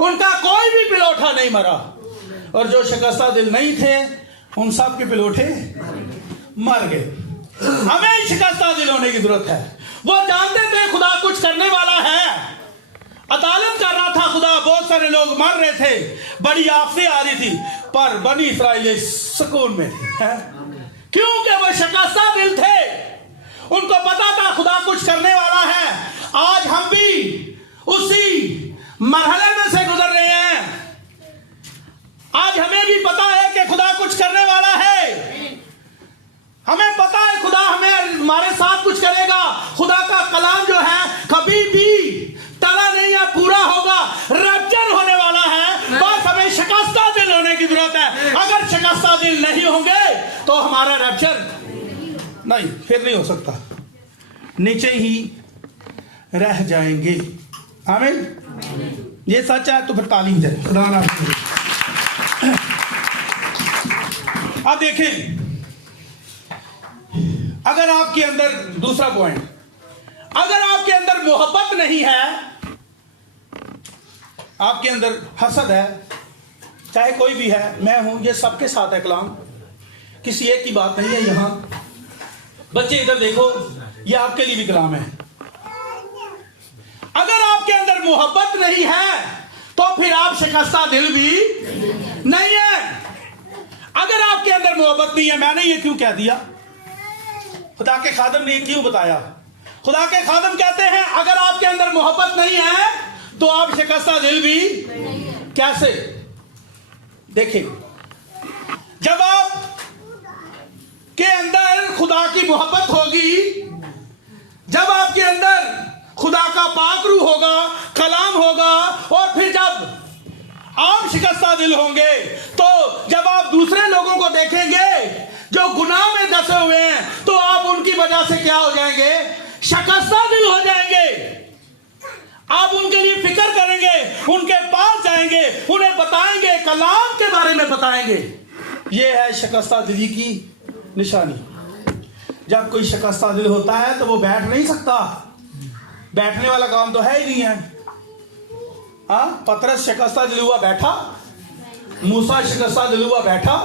उनका कोई भी पिलोठा नहीं मरा, और जो शिकस्ता दिल नहीं थे उन सब के पिलोठे मर गए। हमें शिकस्ता दिल होने की जरूरत है। वो जानते थे खुदा कुछ करने वाला है, अदालत कर रहा था खुदा। बहुत सारे लोग मर रहे थे, बड़ी आफतें आ रही थी, पर बनी इस्राएल सुकून में थे, क्योंकि वो शिकस्ता दिल थे। उनको पता था खुदा कुछ करने वाला है। आज हम भी उसी मरहले में से गुजर रहे हैं। आज हमें भी पता है कि खुदा कुछ करने वाला है। हमें पता है खुदा हमारे साथ कुछ करेगा। खुदा का कलाम जो है कभी भी टला नहीं है, पूरा होगा, रैप्चर होने वाला है। बस हमें शिकस्ता दिल होने की जरूरत है। अगर शिकस्ता दिल नहीं होंगे तो हमारा रैप्चर नहीं, फिर नहीं हो सकता, नीचे ही रह जाएंगे। आमीन। ये सच है तो फिर तालीम दे। अब देखें, अगर आपके अंदर दूसरा पॉइंट, अगर आपके अंदर मोहब्बत नहीं है, आपके अंदर हसद है, चाहे कोई भी है, मैं हूं, ये सबके साथ है कलाम, किसी एक की बात नहीं है। यहां बच्चे इधर देखो, ये आपके लिए भी कलाम है। अगर आपके अंदर मोहब्बत नहीं है तो फिर आप शिकस्ता दिल भी नहीं है। अगर आपके अंदर मोहब्बत नहीं है, मैंने ये क्यों कह दिया, खुदा के खादम ने क्यों बताया? खुदा के खादम कहते हैं अगर आपके अंदर मोहब्बत नहीं है तो आप शिकस्ता दिल भी कैसे? देखिए, जब आप के अंदर खुदा की मोहब्बत होगी, जब आपके अंदर खुदा का पाकरू होगा, कलाम होगा, और फिर जब आप शिकस्ता दिल होंगे, तो जब आप दूसरे लोगों को देखेंगे जो गुनाह में धंसे हुए हैं, तो आप उनकी वजह से क्या हो जाएंगे? शिकस्ता दिल हो जाएंगे। आप उनके लिए फिक्र करेंगे, उनके पास जाएंगे, उन्हें बताएंगे, कलाम के बारे में बताएंगे। यह है शिकस्ता दिली की निशानी। जब कोई शिकस्ता दिल होता है तो वो बैठ नहीं सकता, बैठने वाला काम तो है ही नहीं है। हाँ, पतरस शिकस्ता दिल हुआ बैठा, मूसा शिकस्ता दिल हुआ बैठा,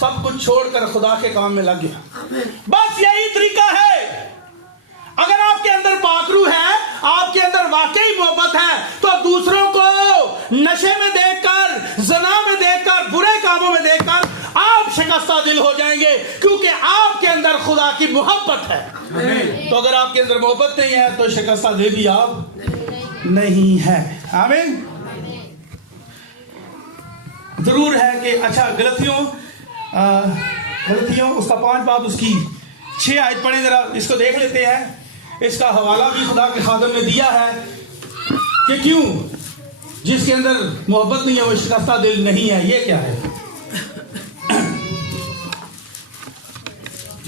सब कुछ छोड़कर खुदा के काम में लग गया। बस यही तरीका है। अगर आपके अंदर पाकरू है, आपके अंदर वाकई मोहब्बत है, तो दूसरों को नशे में देखकर, ज़ना में देखकर, बुरे कामों में देखकर आप शिकस्ता दिल हो जाएंगे, क्योंकि आपके अंदर खुदा की मोहब्बत है। तो अगर आपके अंदर मोहब्बत नहीं है तो शिकस्ता दिल भी आप नहीं है। आमीन। जरूर है कि अच्छा, गलतियों उसका 5 बाब उसकी 6 आयत पढ़े, जरा इसको देख लेते हैं। इसका हवाला भी खुदा के खादम ने दिया है कि क्यों जिसके अंदर मोहब्बत नहीं है वो शिकस्ता दिल नहीं है। ये क्या है?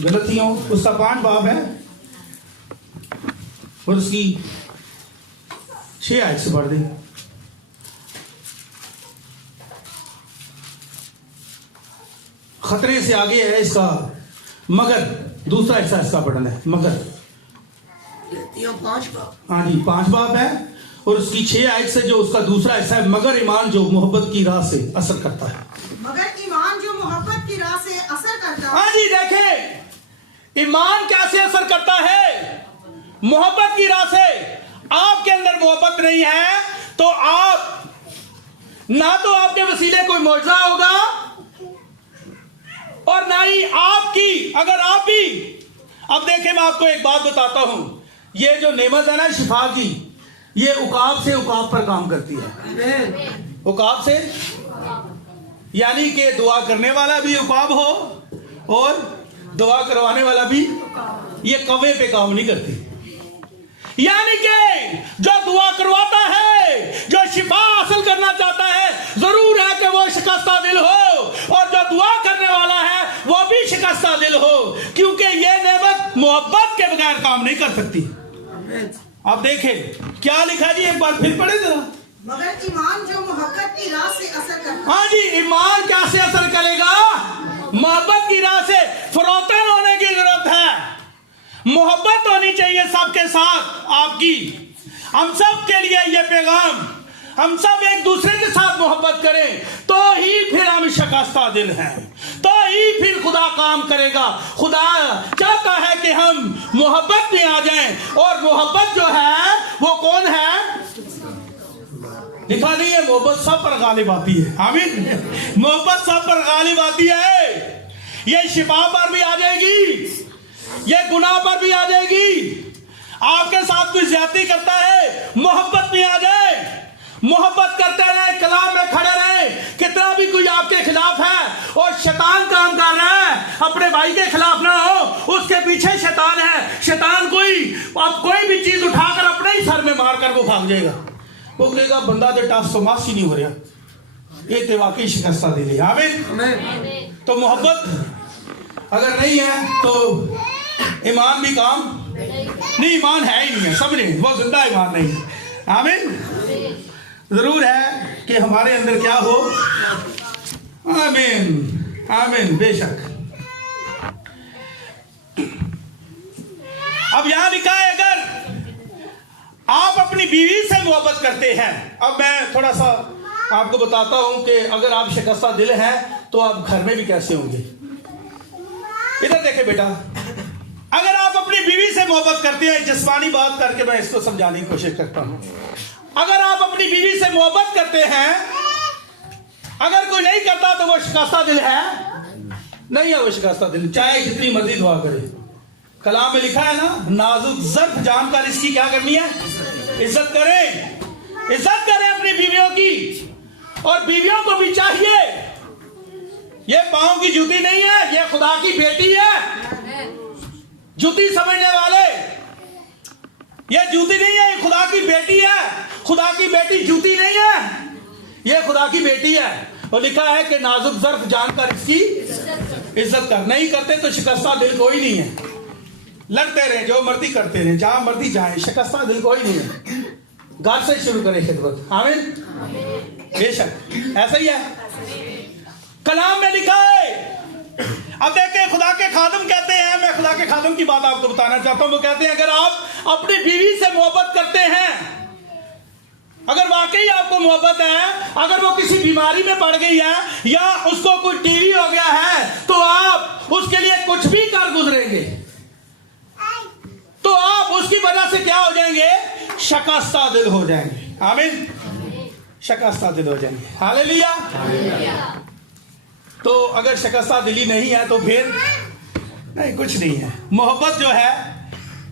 गलतियों उसका 5 बाब है और उसकी 6 आयत से पढ़ दें। खतरे से आगे है इसका मगर, दूसरा हिस्सा इसका पढ़ना है मगर। 5 बाब, हाँ जी, 5 बाब है और उसकी 6 आयत से जो उसका दूसरा हिस्सा है, मगर ईमान जो मोहब्बत की राह से असर करता है। मगर ईमान जो मोहब्बत की राह से असर करता है। हाँ जी, देखें ईमान कैसे असर करता है? मोहब्बत की राह से। आपके अंदर मोहब्बत नहीं है तो आप ना तो आपके वसीले कोई मौजज़ा होगा और ना ही आपकी, अगर आप भी, अब देखें मैं आपको एक बात बताता हूं, یہ جو نعمت ہے نا شفا کی، یہ عقاب سے عقاب پر کام کرتی ہے. عقاب سے یعنی کہ دعا کرنے والا بھی عقاب ہو اور دعا کروانے والا بھی، یہ کوے پہ کام نہیں کرتی. یعنی کہ جو دعا کرواتا ہے، جو شفا حاصل کرنا چاہتا ہے، ضرور ہے کہ وہ شکستہ دل ہو، اور جو دعا کرنے والا ہے وہ بھی شکستہ دل ہو، کیونکہ یہ نعمت محبت کے بغیر کام نہیں کر سکتی. آپ دیکھیں کیا لکھا جی، ایک بار پھر پڑھیں ذرا. مگر ایمان جو محبت کی راہ سے اثر کرتا ہے. ہاں جی، ایمان کیسے اثر کرے گا؟ محبت کی راہ سے. فروتن ہونے کی ضرورت ہے، محبت ہونی چاہیے سب کے ساتھ آپ کی. ہم سب کے لیے یہ پیغام، ہم سب ایک دوسرے کے ساتھ محبت کریں تو ہی پھر ہم شکستہ دل ہیں، تو ہی پھر خدا کام کرے گا. خدا چاہتا ہے کہ ہم محبت میں آ جائیں، اور محبت جو ہے وہ کون ہے؟ لکھا نہیں ہے محبت سب پر غالب آتی ہے. آمین. محبت سب پر غالب آتی ہے. یہ شفا پر بھی آ جائے گی، یہ گناہ پر بھی آ جائے گی. آپ کے ساتھ کوئی زیادتی کرتا ہے، محبت میں آ جائے، محبت کرتے رہے، کلام میں کھڑے رہے. کتنا بھی کوئی آپ کے خلاف ہے اور شیطان کام کر رہا ہے، اپنے بھائی کے خلاف نہ ہو، اس کے پیچھے شیطان ہے. شیطان کوئی بھی چیز اٹھا کر اپنے ہی سر میں مار کر وہ بھاگ جائے گا. وہ کہے گا بندہ دے ٹاس تو ماس ہی نہیں ہو رہا، یہ تو واقعی شکستہ دل ہے. آمین. تو محبت اگر نہیں ہے تو ایمان بھی کام نہیں، ایمان ہے ہی نہیں ہے، سمجھے، وہ زندہ ایمان نہیں ہے. آمین. ضرور ہے کہ ہمارے اندر کیا ہو. آمین آمین. بے شک. اب یہاں لکھا ہے اگر آپ اپنی بیوی سے محبت کرتے ہیں. اب میں تھوڑا سا آپ کو بتاتا ہوں کہ اگر آپ شکستہ دل ہیں تو آپ گھر میں بھی کیسے ہوں گے. ادھر دیکھیں بیٹا، اگر آپ اپنی بیوی سے محبت کرتے ہیں، جسمانی بات کر کے میں اس کو سمجھانے کی کوشش کرتا ہوں. اگر آپ اپنی بیوی سے محبت کرتے ہیں، اگر کوئی نہیں کرتا تو وہ شکستہ دل ہے نہیں ہے. وہ شکستہ دل چاہے جتنی مرضی دعا کرے. کلام میں لکھا ہے نا، نازک ظرف جان کر اس کی کیا کرنی ہے؟ عزت کریں. عزت کریں اپنی بیویوں کی، اور بیویوں کو بھی چاہیے. یہ پاؤں کی جوتی نہیں ہے، یہ خدا کی بیٹی ہے. جوتی سمجھنے والے، یہ جوتی نہیں ہے، یہ خدا کی بیٹی ہے. خدا کی بیٹی جوتی نہیں ہے، یہ خدا کی بیٹی ہے. اور لکھا ہے کہ نازک ظرف جان کر اس کی عزت کر. نہیں کرتے تو شکستہ دل کوئی نہیں ہے. لڑتے رہے، جو مرضی کرتے رہے، جہاں مرضی جائیں، شکستہ دل کوئی نہیں ہے. گھر سے شروع کرے خدمت. آمین. بے شک ایسا ہی ہے، کلام میں لکھا ہے. اب دیکھیں خدا کے خادم کہتے ہیں، میں خدا کے خادم کی بات آپ کو بتانا چاہتا ہوں. وہ کہتے ہیں اگر آپ اپنی بیوی سے محبت کرتے ہیں، اگر واقعی آپ کو محبت ہے، اگر وہ کسی بیماری میں پڑ گئی ہے یا اس کو کوئی ٹی وی ہو گیا ہے، تو آپ اس کے لیے کچھ بھی کر گزریں گے، تو آپ اس کی وجہ سے کیا ہو جائیں گے؟ شکستہ دل ہو جائیں گے. آمین. شکستہ دل ہو جائیں گے. ہاللیلویا. تو اگر شکستہ دلی نہیں ہے تو پھر نہیں، کچھ نہیں ہے. محبت جو ہے،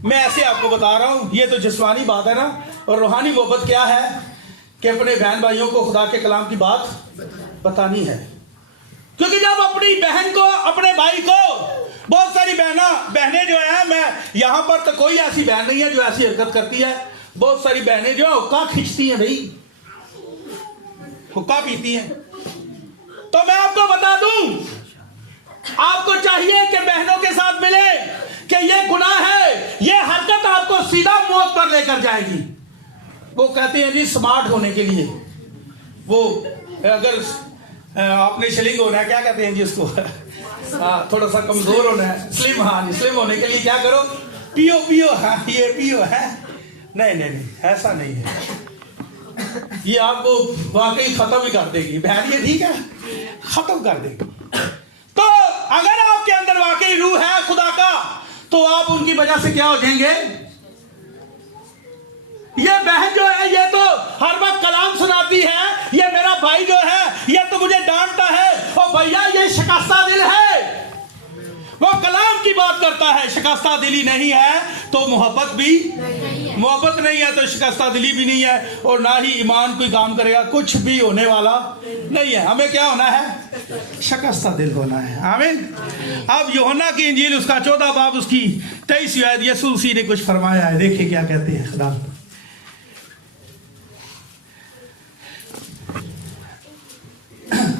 میں ایسے آپ کو بتا رہا ہوں، یہ تو جسمانی بات ہے نا. اور روحانی محبت کیا ہے؟ کہ اپنے بہن بھائیوں کو خدا کے کلام کی بات بتانی ہے. کیونکہ جب اپنی بہن کو، اپنے بھائی کو، بہت ساری بہنیں جو ہیں، میں یہاں پر تو کوئی ایسی بہن نہیں ہے جو ایسی حرکت کرتی ہے. بہت ساری بہنیں جو حقہ کھینچتی ہیں، بھائی حقہ پیتی ہیں. تو میں آپ کو بتا دوں، آپ کو چاہیے کہ بہنوں کے ساتھ ملے کہ یہ گناہ ہے، یہ حرکت آپ کو سیدھا موت پر لے کر جائے گی. وہ کہتے ہیں جی سمارٹ ہونے کے لیے، وہ اگر آپ نے شلنگ ہونا ہے، کیا کہتے ہیں جی اس کو، تھوڑا سا کمزور ہونا ہے، سلم. ہاں جی، سلم ہونے کے لیے کیا کرو؟ پیو پیو. ہاں یہ پیو ہے. نہیں، ایسا نہیں ہے. یہ آپ کو واقعی ختم ہی کر دے گی. بہن یہ ٹھیک ہے، ختم کر دے گی. تو اگر آپ کے اندر واقعی روح ہے خدا کا، تو آپ ان کی وجہ سے کیا ہو جائیں گے؟ یہ بہن جو ہے، یہ تو ہر وقت کلام سناتی ہے، یہ میرا بھائی جو ہے یہ تو مجھے ڈانٹتا ہے، اور بھیا یہ شکستہ دل ہے. वो कलाम की बात करता है, शिकस्ता दिली नहीं है तो मोहब्बत नहीं है तो शिकस्ता दिली भी नहीं है, और ना ही ईमान कोई काम करेगा, कुछ भी होने वाला नहीं है। हमें क्या होना है? शिकस्ता दिल होना है। आमीन। अब यूहन्ना की इंजील उसका 14 बाब उसकी 23 आयत यीशु मसीह ने कुछ फरमाया है, देखिए क्या कहते हैं खुदा।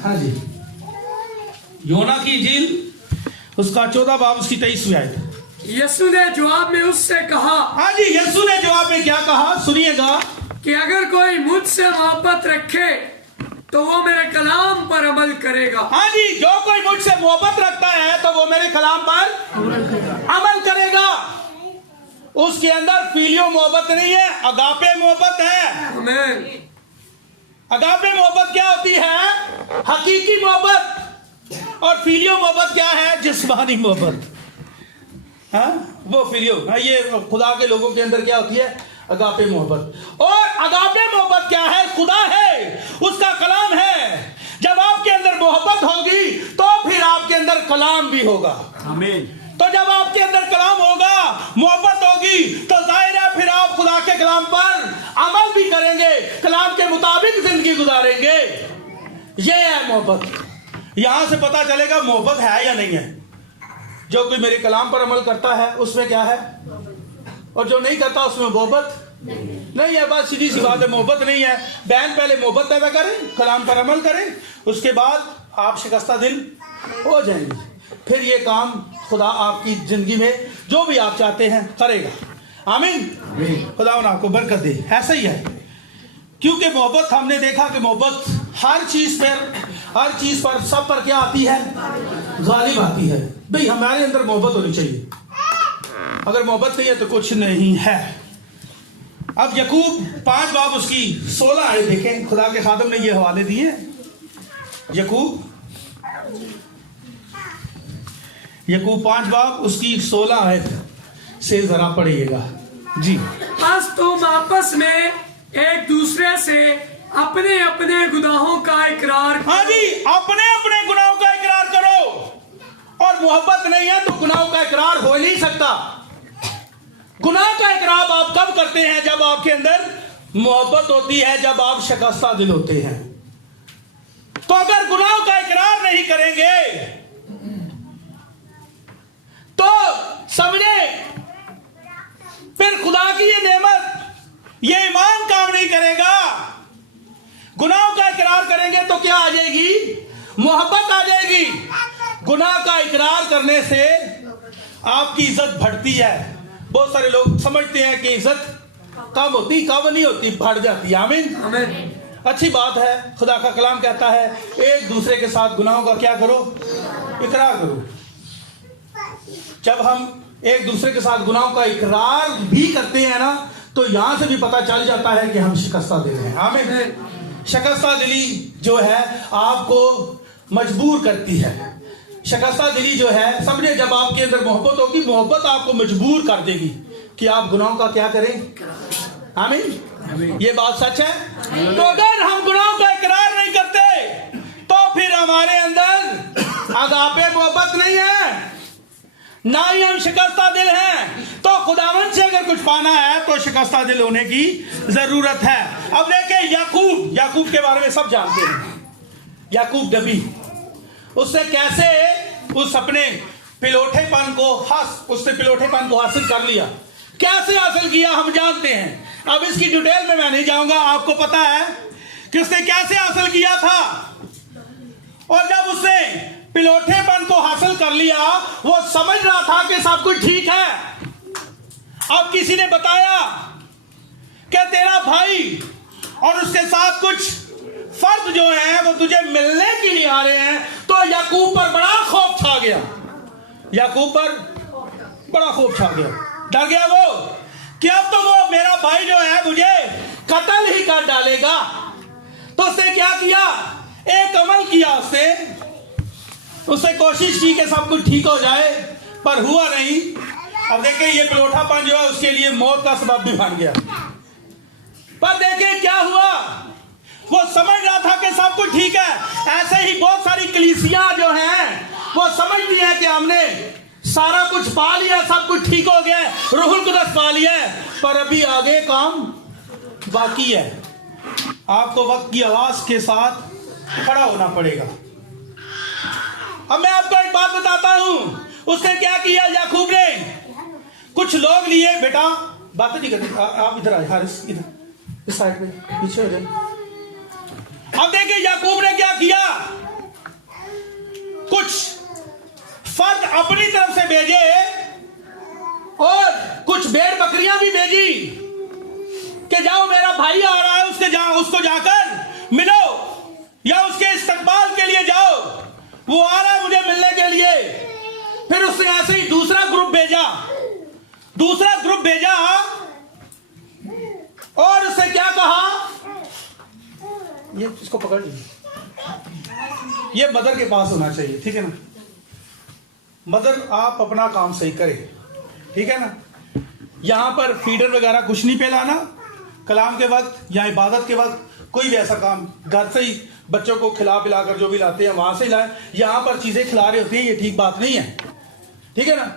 हाँ जी, यूहन्ना की इंजील उसका 14 बाब उसकी 23 आयत। यीशु ने जवाब में उससे कहा, हाँ जी, यीशु ने जवाब में क्या कहा सुनिएगा, कि अगर कोई मुझसे मोहब्बत रखे तो वो मेरे कलाम पर अमल करेगा। हाँ जी, जो कोई मुझसे मोहब्बत रखता है तो वो मेरे कलाम पर अमल करेगा। उसके अंदर फीलियो मोहब्बत नहीं है, अगापे मोहब्बत है। आमीन। अगापे मोहब्बत क्या होती है? हकीकी मोहब्बत। और फीलियो मोहब्बत क्या है? जिस्मानी मोहब्बत। हाँ, वो फीलियो, हाँ, ये खुदा के लोगों के अंदर क्या होती है? अगापे मोहब्बत। और अगापे मोहब्बत क्या है? खुदा है, उसका कलाम है। जब आपके अंदर मोहब्बत होगी तो फिर आपके अंदर कलाम भी होगा। आमीन। तो जब आपके अंदर कलाम होगा, मोहब्बत होगी, तो जाहिर है फिर आप खुदा के कलाम पर अमल भी करेंगे, कलाम के मुताबिक जिंदगी गुजारेंगे। ये है मोहब्बत। यहां से पता चलेगा मोहब्बत है या नहीं है। जो कोई मेरे कलाम पर अमल करता है उसमें क्या है, और जो नहीं करता उसमें मोहब्बत नहीं है। बस सीधी सी बात है, मोहब्बत नहीं है। बहन पहले मोहब्बत पैदा करें, कलाम पर अमल करें, उसके बाद आप शिकस्ता दिल हो जाएंगे। फिर ये काम खुदा आपकी जिंदगी में जो भी आप चाहते हैं करेगा। आमीन। खुदा आपको बरकत दे। ऐसा ही है, क्योंकि मोहब्बत हमने देखा कि मोहब्बत हर चीज पर सब पर क्या आती है? गालिब आती है। भाई हमारे अंदर मोहब्बत होनी चाहिए, अगर मोहब्बत नहीं है तो कुछ नहीं है। अब यकूब 5 बाब उसकी 16 आयत देखें, खुदा के खादम ने ये हवाले दिए। यकूब 5 बाब उसकी 16 आयत से जरा पढ़िएगा जी। बस तुम आपस में एक दूसरे से अपने अपने गुनाहों का इकरार करो। हाँ जी, अपने अपने गुनाहों का इकरार करो। और मोहब्बत नहीं है तो गुनाहों का इकरार हो नहीं सकता। गुनाह का इकरार आप कब करते हैं? जब आपके अंदर मोहब्बत होती है, जब आप शिकस्ता दिल होते हैं। तो अगर गुनाहों का इकरार नहीं करेंगे तो समझे फिर खुदा की ये नेमत, ये ईमान काम नहीं करेगा। गुनाहों का इकरार करेंगे तो क्या आ जाएगी? मोहब्बत आ जाएगी। गुनाह का इकरार करने से आपकी इज्जत बढ़ती है। बहुत सारे लोग समझते हैं कि इज्जत कब होती, कब नहीं होती, बढ़ जाती है। आमीन। आमीन। अच्छी बात है। खुदा का कलाम कहता है एक दूसरे के साथ गुनाहों का क्या करो? इकरार करो। जब हम एक दूसरे के साथ गुनाहों का इकरार भी करते हैं ना, तो यहां से भी पता चल जाता है कि हम शिकस्ता दिल हैं। आमीन। शिकस्ता दिली जो है आपको मजबूर करती है। शिकस्ता दिली जो है, समझे, जब आपके अंदर मोहब्बत होगी, मोहब्बत आपको मजबूर कर देगी कि आप गुनाहों का क्या करें। आमीन। ये बात सच है। तो अगर हम गुनाहों का इकरार नहीं करते तो फिर हमारे अंदर अगापे मोहब्बत नहीं है, ना ही हम शिकस्ता दिल हैं। तो खुदावंद से अगर कुछ पाना है तो शिकस्ता दिल होने की जरूरत है। अब देखिए याकूब के बारे में सब जानते हैं। याकूब नबी, उसने कैसे उसने पिलोठेपन को हासिल कर लिया, कैसे हासिल किया हम जानते हैं। अब इसकी डिटेल में मैं नहीं जाऊंगा, आपको पता है कि उसने कैसे हासिल किया था। और जब उसने पिलोठेपन को हासिल कर लिया, वो समझ रहा था कि सब कुछ ठीक है। अब किसी ने बताया कि तेरा भाई और उसके साथ कुछ फर्द जो हैं वो तुझे मिलने के लिए आ रहे हैं, तो याकूब पर बड़ा खौफ छा गया। डर गया वो कि अब तो वो मेरा भाई जो है मुझे कत्ल ही कर डालेगा। तो उसने क्या किया? एक अमल किया। उसने कोशिश की कि सब कुछ ठीक हो जाए, पर हुआ नहीं। अब देखिए ये पिलोठापन जो है उसके लिए मौत का सबब भी बन गया। पर देखिए क्या हुआ, वो समझ रहा था कि सब कुछ ठीक है। ऐसे ही बहुत सारी कलीसियां जो हैं वो समझती हैं कि हमने सारा कुछ पा लिया, सब कुछ ठीक हो गया, रूहुल कुदस पा लिया है, पर अभी आगे काम बाकी है। आपको वक्त की आवाज के साथ खड़ा होना पड़ेगा। अब मैं आपको एक बात बताता हूं, उसने क्या किया याकूब ने, कुछ लोग लिए, बेटा बात नहीं करनी, आप इधर आए, हारिस इधर इस साइड में पीछे हो जाए। अब देखिए याकूब ने क्या किया, कुछ फर्द अपनी तरफ से भेजे और कुछ भेड़ बकरियां भी भेजी कि जाओ मेरा भाई आ रहा है, उसको जाकर मिलो या उसके इस्तकबाल के लिए जाओ, वो आ रहा है मुझे मिलने के लिए। फिर उसने ऐसे ही दूसरा ग्रुप भेजा और उससे क्या कहा, ये इसको पकड़ लीजिए, ये मदर के पास होना चाहिए, ठीक है ना। मदर आप अपना काम सही करें, ठीक है ना। यहां पर फीडर वगैरह कुछ नहीं पिलाना, कलाम के वक्त या इबादत के वक्त कोई भी ऐसा काम, घर से ही बच्चों को खिला पिलाकर जो भी लाते हैं वहां से ही लाए, यहां पर चीजें खिला रहे होते हैं, ये ठीक बात नहीं है, ठीक है ना।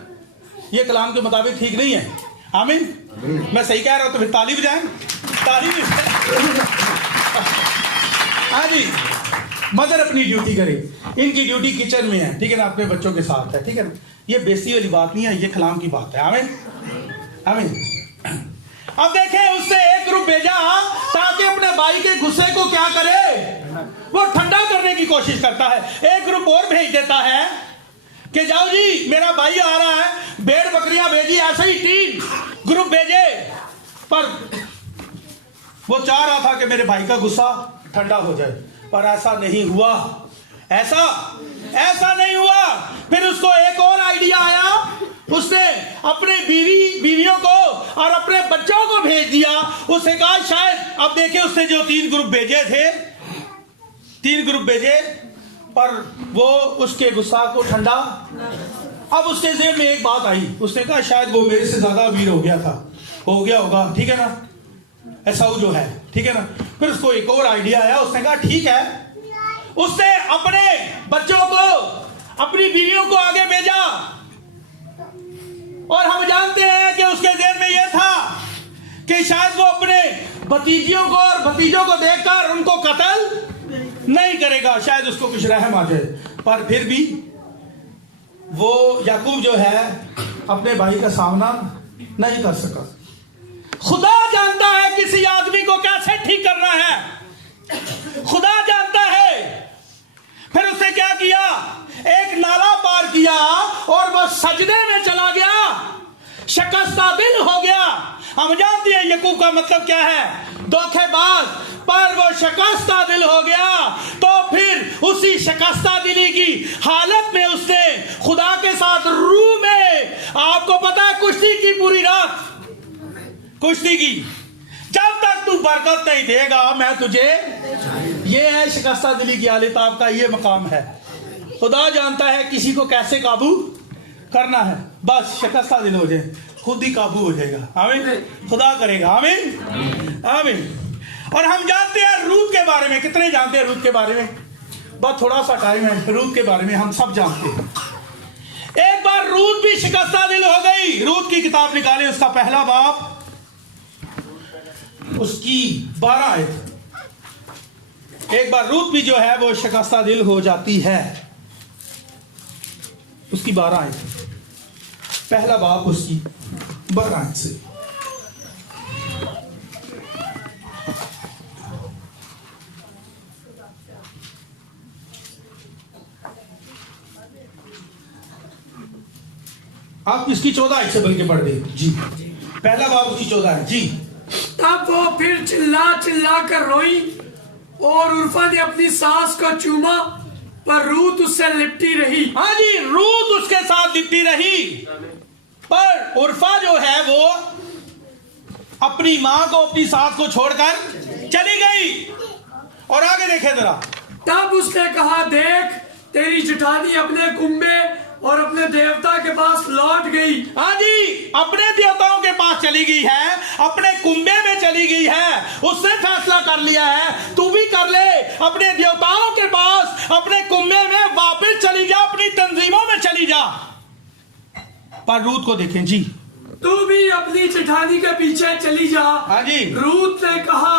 ये कलाम के मुताबिक ठीक नहीं है। आमीन। मैं सही कह रहा हूं तो फिर ताली बजाएं, ताली बजाएं। हाँ जी, मदर अपनी ड्यूटी करे, इनकी ड्यूटी किचन में है, ठीक है ना, अपने बच्चों के साथ है, ठीक है ना। ये बेइज्जती वाली बात नहीं है, ये कलाम की बात है। आमीन आमीन। अब देखें, उसने एक ग्रुप भेजा ताकि अपने भाई के गुस्से को क्या करे, वो ठंडा करने की कोशिश करता है। एक ग्रुप और भेज देता है कि जाओ जी मेरा भाई आ रहा है, भेड़ बकरियां भेजी, ऐसे ही 3 ग्रुप भेजे, पर वो चाह रहा था कि मेरे भाई का गुस्सा ठंडा हो जाए, पर ऐसा नहीं हुआ, ऐसा नहीं हुआ। फिर उसको एक और आइडिया आया, उसने अपने बीवियों को और अपने बच्चों को भेज दिया। उसने कहा शायद, अब देखिए उसने जो 3 ग्रुप भेजे थे, 3 ग्रुप भेजे, पर वो उसके गुस्सा को ठंडा। अब उसके ज़हन में एक बात आई, उसने कहा शायद वो मेरे से ज्यादा अमीर हो गया होगा, ठीक है ना, ऐसा जो है, ठीक है ना। फिर उसको एक और आइडिया आया, उसने कहा ठीक है, उसने अपने बच्चों को, अपनी बीवियों को आगे भेजा, और हम जानते हैं कि उसके ज़हन में यह था कि शायद वो अपने भतीजियों को और भतीजों को देखकर उनको कत्ल नहीं करेगा, शायद उसको कुछ रहम आ जाए। पर फिर भी वो याकूब जो है अपने भाई का सामना नहीं कर सका। खुदा जानता है किसी आदमी को कैसे ठीक करना है, खुदा जानता है। फिर उसने क्या किया, एक नाला पार किया और वो सजदे में चला गया, शिकस्ता दिल हो गया। हम जानते हैं याकूब का मतलब क्या है, धोखेबाज, पर वो शिकस्ता दिल हो गया। तो फिर उसी शिकस्ता दिली की हालत में उसने खुदा के साथ रूह में, आपको पता है, कुश्ती की, पूरी रात कुश्ती की। जब तक तू बरकत नहीं देगा मैं तुझे, ये है शिकस्ता दिली की हालत, आपका ये मकाम है। खुदा जानता है किसी को कैसे काबू करना है, बस शिकस्ता दिल हो जाए, खुद ही काबू हो जाएगा। आमीन, खुदा करेगा। आमीन आमीन। और हम जानते हैं रूत के बारे में, कितने जानते हैं रूत के बारे में, बहुत थोड़ा सा टाइम है, रूत के बारे में हम सब जानते हैं। एक बार रूत भी शिकस्ता दिल हो गई। रूत की किताब निकाले, उसका पहला बाब, उसकी 12 आयत। एक बार रूत भी जो है वो शिकस्ता दिल हो जाती है, उसकी 12 आयत, पहला बाब उसकी 12 आयत से। आप इसकी 14 आयत से बल्कि पढ़ दे जी, पहला बाब उसकी 14 आयत जी। तब वो फिर चिल्ला कर रोई और उर्फा ने अपनी सास को चूमा, पर रूत उससे लिपटी रही। हाँ जी, रूत उसके साथ लिपटी रही, पर उर्फा जो है वो अपनी मां को, अपनी सास को छोड़कर चली गई। और आगे देखे जरा, तब उसने कहा, देख तेरी जेठानी अपने कुंबे और अपने देवता के पास लौट गई। हाँ जी, अपने देवताओं के पास चली गई है, अपने कुंबे में चली गई है। उसने फैसला कर लिया है, तू भी कर ले, अपने देवताओं के पास, अपने कुंबे में वापस चली जा, अपनी तंजीमों में चली जा। पर रूत को देखें जी। तू भी अपनी जेठानी के पीछे चली जा। हाँ जी। रूत ने कहा,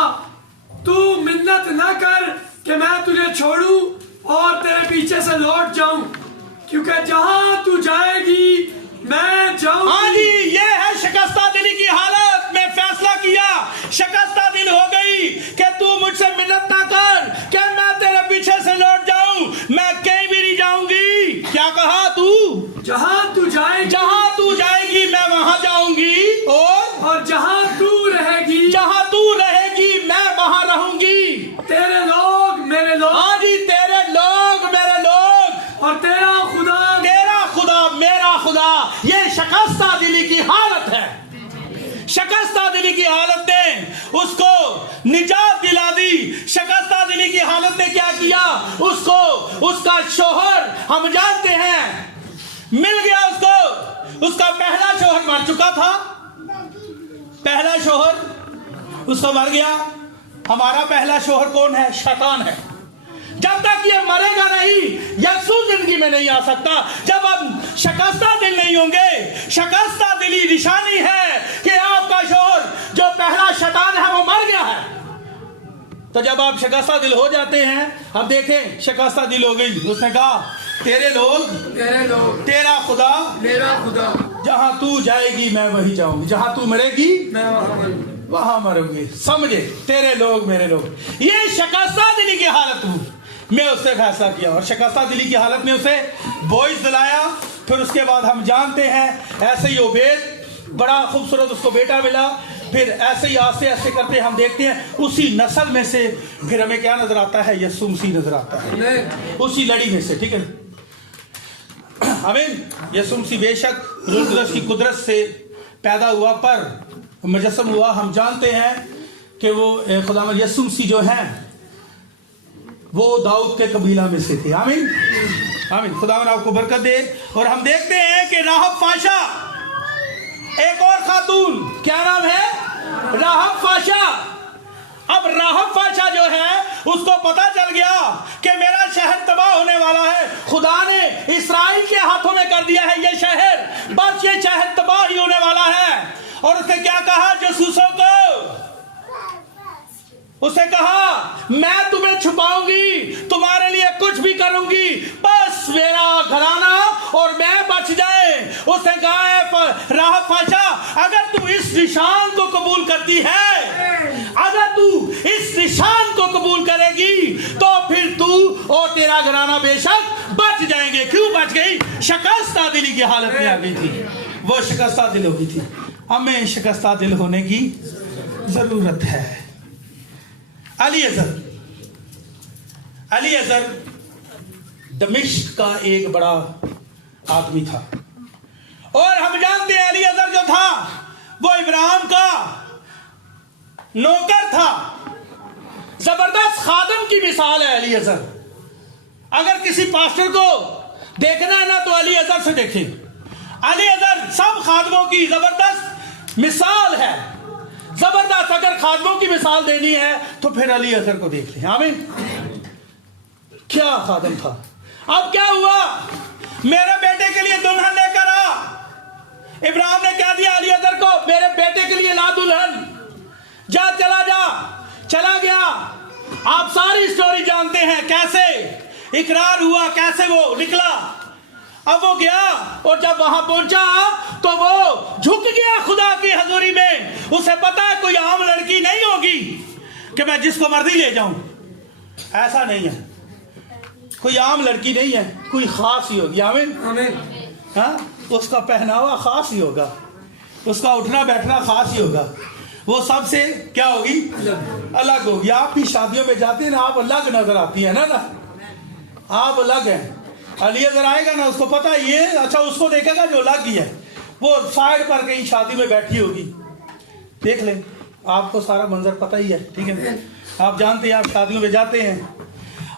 तू मिन्नत न कर कि मैं तुझे छोड़ूं और तेरे पीछे से लौट जाऊं, क्योंकि जहां तू जाएगी मैं जाऊंगी। हाँ जी, ये है शिकस्ता दिली की हालत में फैसला किया, शिकस्ता दिल हो गई कि तू मुझसे मिन्नत ना कर कि मैं तेरे पीछे से लौट जाऊं, मैं कहीं भी नहीं जाऊंगी। क्या कहा तू? जहां तू जाएगी मैं वहां जाऊंगी, और जहां तू रहेगी मैं वहां रहूंगी। तेरे लोग मेरे लोग। हाँ जी, तेरे लोग मेरे लोग, और तेरा खुदा मेरा खुदा। ये शिकस्ता दिली की हालत है। शिकस्ता दिली की हालत ने उसको निजात दिला दी। शिकस्ता दिली की हालत ने क्या किया? उसको उसका शोहर हम जानते हैं मिल गया उसको। उसका पहला शोहर मर चुका था, पहला शोहर उसका मर गया। हमारा पहला शोहर कौन है? शैतान है। जब तक ये मरेगा नहीं, यीशु जिंदगी में नहीं आ सकता। जब हम शिकस्ता दिल नहीं होंगे, शिकस्ता दिली निशानी है कि आपका शोहर जो पहला शैतान है वो मर गया है। तो जब आप शिकस्ता दिल हो जाते हैं, अब देखें शिकस्ता दिल हो गई। उसने कहा तेरे लोग तेरा खुदा मेरा खुदा। जहां तू जाएगी मैं वही जाऊंगी, जहां तू मरेगी मैं वहां मरूंगी। समझे? तेरे लोग मेरे लोग। ये शिकस्ता दिली की हालत में उसने फैसला किया, और शिकस्ता दिली की हालत में उसे बोइस दिलाया। फिर उसके बाद हम जानते हैं ऐसे ही ओबेद, बड़ा खूबसूरत उसको बेटा मिला। फिर ऐसे ही आस्ते आस्ते करते हम देखते हैं उसी नस्ल में से फिर हमें क्या नजर आता है? यीशु मसीह नजर आता है, उसी लड़ी में से। ठीक है, आमीन। यीशु मसीह बेशक रूह कुदस की कुदरत से पैदा हुआ, पर मुजस्सम हुआ। हम जानते हैं कि वो खुदावंद यीशु मसीह जो है वो दाऊद के कबीला में से थे। आमीन आमीन। खुदावंद आपको बरकत दे। और हम देखते हैं कि राहब फाशा, एक और खातून, क्या नाम है? राहब फाशा। अब राहब फाशा जो है उसको पता चल गया कि मेरा शहर तबाह होने वाला है, खुदा ने इस्राएल के हाथों में कर दिया है ये शहर, बस ये शहर तबाह ही होने वाला है। और उसने क्या कहा जासूसों को? उसने कहा मैं तुम्हें छुपाऊंगी, तुम्हारे लिए कुछ भी करूंगी, बस मेरा घराना और मैं बच जाए। उसने कहा है राहब फाशा, अगर तू इस निशान को कबूल करती है, अगर तू इस निशान को कबूल करेगी, तो फिर तू और तेरा घराना बेशक बच जाएंगे। क्यों बच गई? शिकस्ता दिली की हालत में आ गई थी, वो शिकस्ता दिल हो गई थी। हमें शिकस्ता दिल होने की जरूरत है। अलीएज़र दमिश्क का एक बड़ा आदमी था, और हम जानते हैं अलीएज़र जो था वो इब्राहिम का नौकर था। जबरदस्त खादम की मिसाल है अलीएज़र। अगर किसी पास्टर को देखना है ना तो अलीएज़र से देखें। अलीएज़र सब खादमों की जबरदस्त मिसाल है, जबरदस्त। अगर खादमों की मिसाल देनी है तो फिर अलीएज़र को देख लें। आमीन। क्या खादम था। अब क्या हुआ? मेरे बेटे के लिए दुल्हन लेकर आ। इब्राहिम ने क्या दिया अलीएज़र को? मेरे बेटे के लिए ला दुल्हन, जा चला जा। चला गया। आप सारी स्टोरी जानते हैं, कैसे इकरार हुआ, कैसे वो निकला। अब वो गया और जब वहां पहुंचा तो वो झुक गया खुदा की हजूरी में। उसे पता है कोई आम लड़की नहीं होगी कि मैं जिसको मर्जी ले जाऊं, ऐसा नहीं है। कोई आम लड़की नहीं है, कोई खास ही होगी। आमीन। हाँ, उसका पहनावा खास ही होगा, उसका उठना बैठना खास ही होगा, वो सबसे क्या होगी? अलग होगी। आप भी शादियों में जाते हैं ना, आप अलग नजर आती है ना, आप अलग हैं। अलीएज़र आएगा ना, उसको पता है ये अच्छा, उसको देखेगा जो अलग ही है, वो साइड पर कहीं शादी में बैठी होगी। देख ले, आपको सारा मंजर पता ही है। ठीक है, आप जानते हैं, आप शादियों में जाते हैं।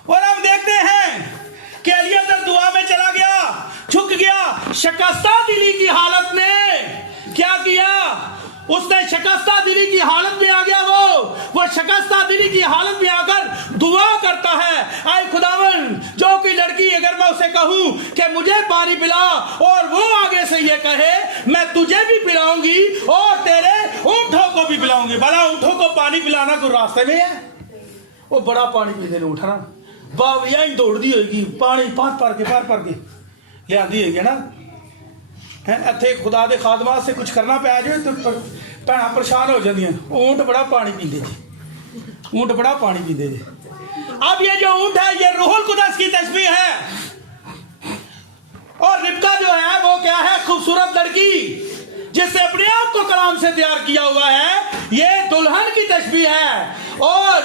और हम देखते हैं कि अलीएज़र दुआ में चला गया, झुक गया। शिकस्ता दिली की हालत में क्या किया उसने? शिकस्ता दिली की हालत में आ गया। वो शिकस्ता दिली की हालत में आकर दुआ करता है, आए खुदावन, जो कोई लड़की अगर मैं उसे कहूं कि मुझे पानी पिला और वो आगे से ये कहे मैं तुझे भी पिलाऊंगी और तेरे ऊंटों को भी पिलाऊंगी। भला ऊंटों को पानी पिलाना कोई रास्ते में है? वो बड़ा पानी पीते ने उठना बाब यही दौड़ती होगी पानी पार के ले आती है ना है। इत्थे खुदा दे खादमात से कुछ करना पै जाए तो भैन परेशान हो जाती। ऊंट बड़ा पानी पीते जी, ऊंट बड़ा पानी पीते जी। अब ये जो ऊंट है ये रूहुल कुदस की तस्बीह है। और रिबका जो है वो क्या है? खूबसूरत लड़की जिसने अपने आप को कलाम से तैयार किया हुआ है, ये दुल्हन की तस्बीह है। और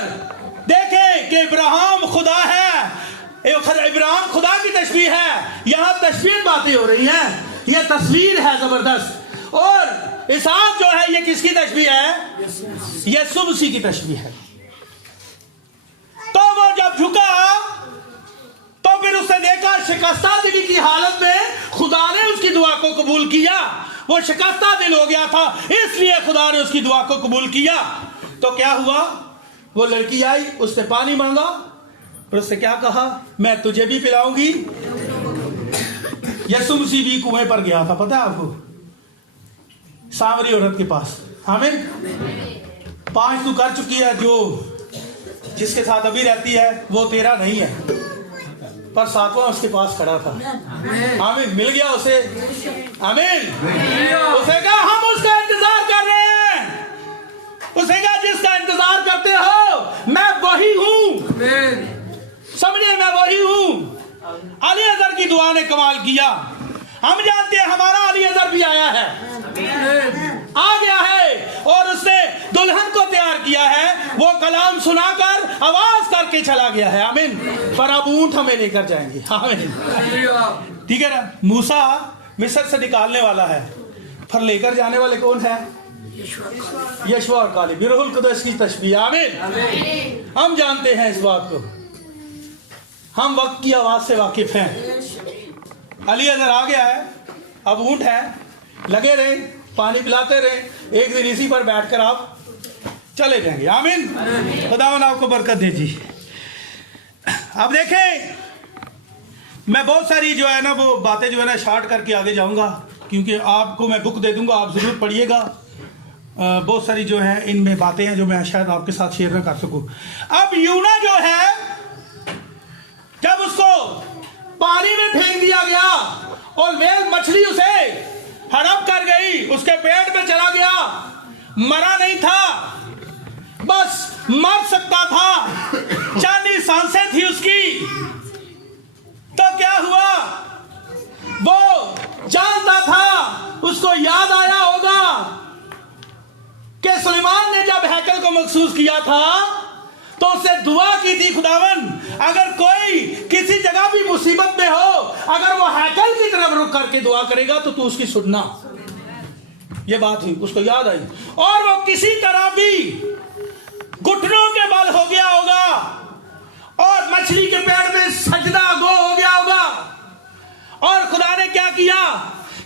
देखें कि इब्राहिम खुदा है, इब्राहिम खुदा की तस्बीह है। यहाँ तस्बीह बातें हो रही हैं, ये तस्वीर है जबरदस्त। और इसहाक जो है ये किसकी तस्बीह है? यीशु मसीह की तस्बीह है। तो वो जब झुका तो फिर उसने देखा शिकस्ता दिली की हालत में खुदा ने उसकी दुआ को कबूल किया। वो शिकस्ता दिल हो गया था, इसलिए खुदा ने उसकी दुआ को कबूल किया। तो क्या हुआ? वो लड़की आई, उसने पानी मांगा और उसने क्या कहा? मैं तुझे भी पिलाऊंगी। यीशु मसीह भी कुएं पर गया था, पता है आपको, सामरी औरत के पास। आमीन। 5 तू कर चुकी है, जो जिसके साथ अभी रहती है वो तेरा नहीं है, पर 7वां उसके पास खड़ा था। आमीन। मिल गया उसे। आमीन। उसे कहा हम उसका इंतजार कर रहे हैं। उसे कहा जिसका इंतजार करते हो मैं वही हूं। समझे, मैं वही हूं। अली अजहर की दुआ ने कमाल किया। हम जानते हैं हमारा अली अजहर भी आया है, आ गया है और उसने दुल्हन को तैयार किया है। वो कलाम सुनाकर आवाज करके चला गया है। आमीन। पर अब ऊंट हमें लेकर जाएंगे। आमीन। ठीक है ना। मूसा मिस्र से निकालने वाला है, पर लेकर जाने वाले कौन है? यशवा और कालेब। रूहुल कुदस की तशबीह। आमीन। हम जानते हैं इस बात को, हम वक्त की आवाज से वाकिफ हैं। अली अजहर आ गया है, अब ऊंट है, लगे रहे, पानी पिलाते रहे, एक दिन इसी पर बैठकर आप चले जाएंगे। आमीन। खुदावंद आपको बरकत दे जी। अब देखें, मैं बहुत सारी जो है ना वो बातें जो है ना शार्ट करके आगे जाऊंगा, क्योंकि आपको मैं बुक दे दूंगा, आप जरूर पढ़िएगा। बहुत सारी जो है इनमें बातें हैं जो मैं शायद आपके साथ शेयर न कर सकूं। अब यूना जो है, जब उसको पानी में फेंक दिया गया और वेल मछली उसे हड़प कर गई, उसके पेट में चला गया, मरा नहीं था, बस मर सकता था, 40 सांसें थी उसकी। तो क्या हुआ? वो जानता था, उसको याद आया होगा कि सुलेमान ने जब हैकल को मखसूस किया था तो उससे दुआ की थी, खुदावन अगर कोई किसी जगह भी मुसीबत में हो, अगर वो हैकल की तरफ रुक करके दुआ करेगा तो तू उसकी सुनना। ये बात ही उसको याद आई, और वो किसी तरह भी घुटनों के बल हो गया होगा और मछली के पेट में सजदा गो हो गया होगा। और खुदा ने क्या किया?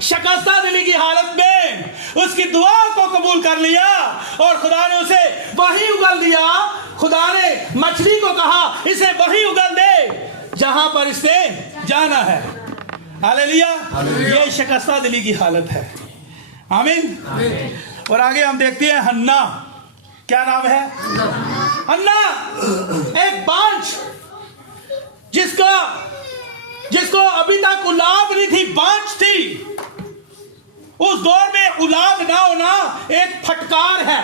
शिकस्ता दिली की हालत में उसकी दुआ को कबूल कर लिया और खुदा ने उसे वही उगल दिया। खुदा ने मछली को कहा इसे वही उगल दे जहां पर इसने जाना है। हालेलुया। ये शिकस्ता दिली की हालत है। आमीन। और आगे हम देखते हैं हन्ना। क्या नाम है? हन्ना, एक बांझ जिसको अभी तक औलाद नहीं थी, बांझ थी। उस दौर में औलाद ना होना एक फटकार है,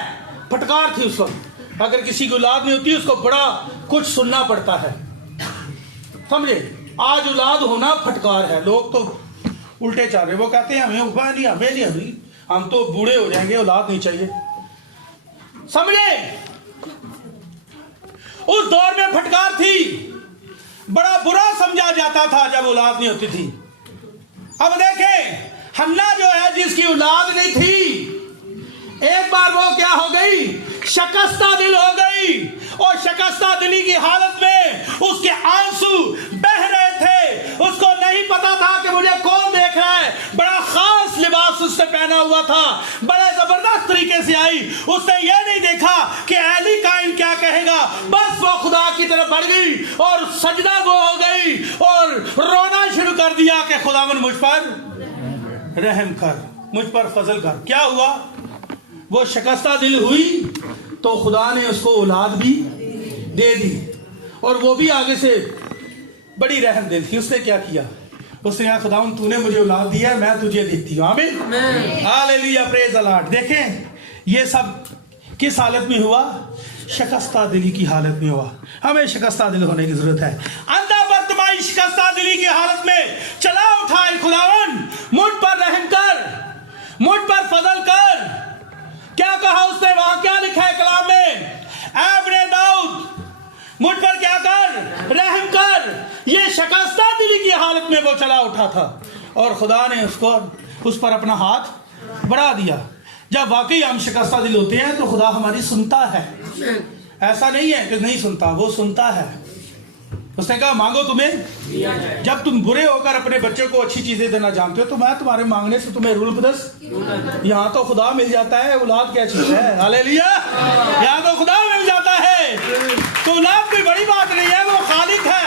फटकार थी उस वक्त। अगर किसी की औलाद नहीं होती उसको बड़ा कुछ सुनना पड़ता है, समझे। आज औलाद होना फटकार है। लोग तो उल्टे चल रहे, वो कहते हैं हमें नहीं अभी, हम तो बूढ़े हो जाएंगे, औलाद नहीं चाहिए, समझे। उस दौर में फटकार थी, बड़ा बुरा समझा जाता था जब औलाद नहीं होती थी। अब देखें, हन्ना जो है जिसकी औलाद नहीं थी, एक बार वो क्या हो गई? शिकस्ता दिल हो गई। और शिकस्ता दिली की हालत में उसके आंसू बह रहे थे। उसको नहीं पता था कि मुझे कौन देख रहा है। बड़ा खास लिबास उसने पहना हुआ था, बड़े जबरदस्त तरीके से आई। उसने ये नहीं देखा कि अहली काइन क्या कहेगा, बस वो खुदा की तरफ बढ़ गई और सजदा वो हो गई और रोना शुरू कर दिया कि खुदावन मुझ पर रहम कर, मुझ पर फजल कर। क्या हुआ? वो शिकस्ता दिल हुई तो खुदा ने उसको औलाद भी दे दी, और वो भी आगे से बड़ी रहम दिल थी। उसने क्या किया? उसने कहा खुदा तूने मुझे औलाद दिया है, मैं तुझे देती हूँ। आमीन, हालेलुया, प्रेज द लॉर्ड। देखें ये सब किस हालत में हुआ? शिकस्ता दिली की हालत में हुआ। हमें शिकस्ता दिल होने की जरूरत है। अंधा बर्तमाई शिकस्ता दिली की हालत में चला उठाए खुदावन मुझ पर रहम कर, मुझ पर फजल कर। क्या कहा उसने? वहां क्या लिखा है कलाम में? ऐ दाऊद मुझ पर क्या कर? रहम कर। ये शिकस्ता दिली की हालत में वो चला उठा था और खुदा ने उस पर अपना हाथ बढ़ा दिया। जब वाकई हम शिकस्ता दिल होते हैं तो खुदा हमारी सुनता है। ऐसा नहीं है कि नहीं सुनता, वो सुनता है। उसने कहा मांगो तुम्हें। जब तुम बुरे होकर अपने बच्चे को अच्छी चीजें देना जानते हो तो मैं तुम्हारे मांगने से तुम्हें रूल बदस। यहाँ तो खुदा मिल जाता है, औलाद क्या चीज है? हालेलुया, यहाँ तो खुदा मिल जाता है। तो औलाद कोई बड़ी बात नहीं है, वो खालिक है।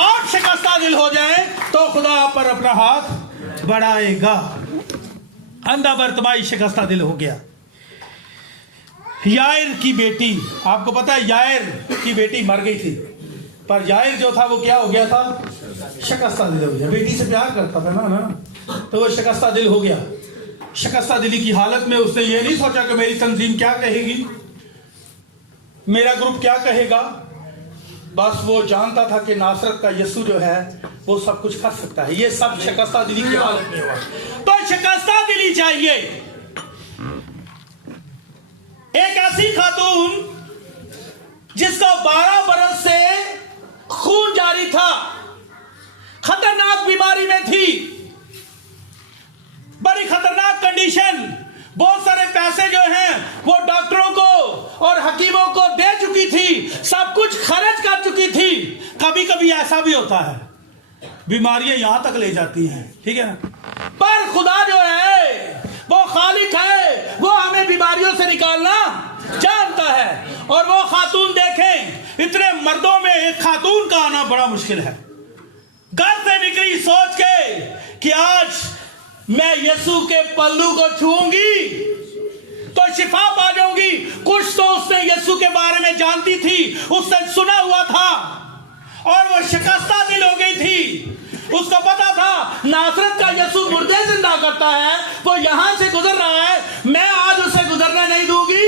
आप शिकस्ता दिल हो जाए तो खुदा आप पर अपना हाथ बढ़ाएगा। अंधा बर्तमाई शिकस्ता दिल हो गया। यायर की बेटी, आपको पता है यायर की बेटी मर गई थी, पर यायर जो था वो क्या हो गया था? शिकस्ता दिल हो गया। बेटी से प्यार करता था ना, तो वो शिकस्ता दिल हो गया। शिकस्ता दिली की हालत में उसने ये नहीं सोचा कि मेरी तंजीम क्या कहेगी, मेरा ग्रुप क्या कहेगा। बस वो जानता था कि नासरत का यीशु जो है वो सब कुछ कर सकता है। ये सब शिकस्ता दिली की हालत में हुआ। तो शिकस्ता दिली चाहिए। एक ऐसी खातून जिसका 12 बरस से खून जारी था, खतरनाक बीमारी में थी, बड़ी खतरनाक कंडीशन, बहुत सारे पैसे जो हैं वो डॉक्टरों को और हकीमों को दे चुकी थी, सब कुछ खर्च कर चुकी थी। कभी कभी ऐसा भी होता है, बीमारियां यहां तक ले जाती हैं, ठीक है ना, पर खुदा जो है वो खालिक है, वो हमें बीमारियों से निकालना जानता है। और वो खातून देखें, इतने मर्दों में एक खातून का आना बड़ा मुश्किल है। घर से निकली सोच के कि आज मैं यीशु के पल्लू को छूऊंगी तो शिफा पा जाऊंगी। कुछ तो उसने यीशु के बारे में जानती थी, उसने सुना हुआ था, और वो शिकस्ता दिल हो गई थी। उसको पता था नासरत का यीशु मुर्दे जिंदा करता है, वो यहां से गुजर रहा है, मैं आज उसे गुजरने नहीं दूंगी,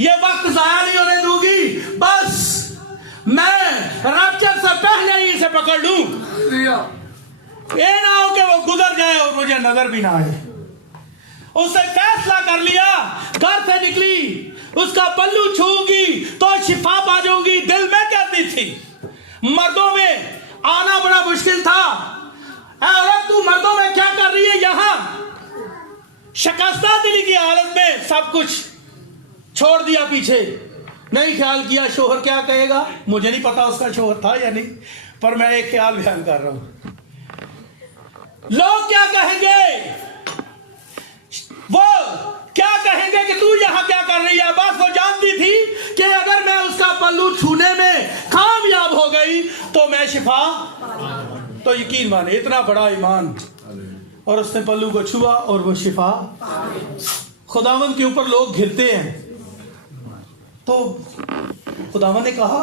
ये वक्त जाया नहीं होने दूंगी। बस मैं रैप्चर से पहले ही इसे पकड़ लूं, ये ना हो कि वो गुजर जाए और मुझे नजर भी ना आए। उसने फैसला कर लिया, घर से निकली, उसका पल्लू छूऊंगी तो शिफा पा जाऊंगी। दिल में कहती थी, मर्दों में आना बड़ा मुश्किल था। औरत तू मर्दों में क्या कर रही है यहां? शिकस्ता दिली की हालत में सब कुछ छोड़ दिया पीछे, नहीं ख्याल किया शोहर क्या कहेगा। मुझे नहीं पता उसका शोहर था या नहीं, पर मैं एक ख्याल बयान कर रहा हूं, लोग क्या कहेंगे, वो क्या कहेंगे कि तू यहां क्या कर रही है। बस वो जानती थी कि अगर मैं उसका पल्लू छूने में कामयाब हो गई तो मैं शिफा, तो यकीन माने इतना बड़ा ईमान, और उसने पल्लू को छुआ और वो शिफा। खुदावंद के ऊपर लोग घिरते हैं, तो खुदावंद ने कहा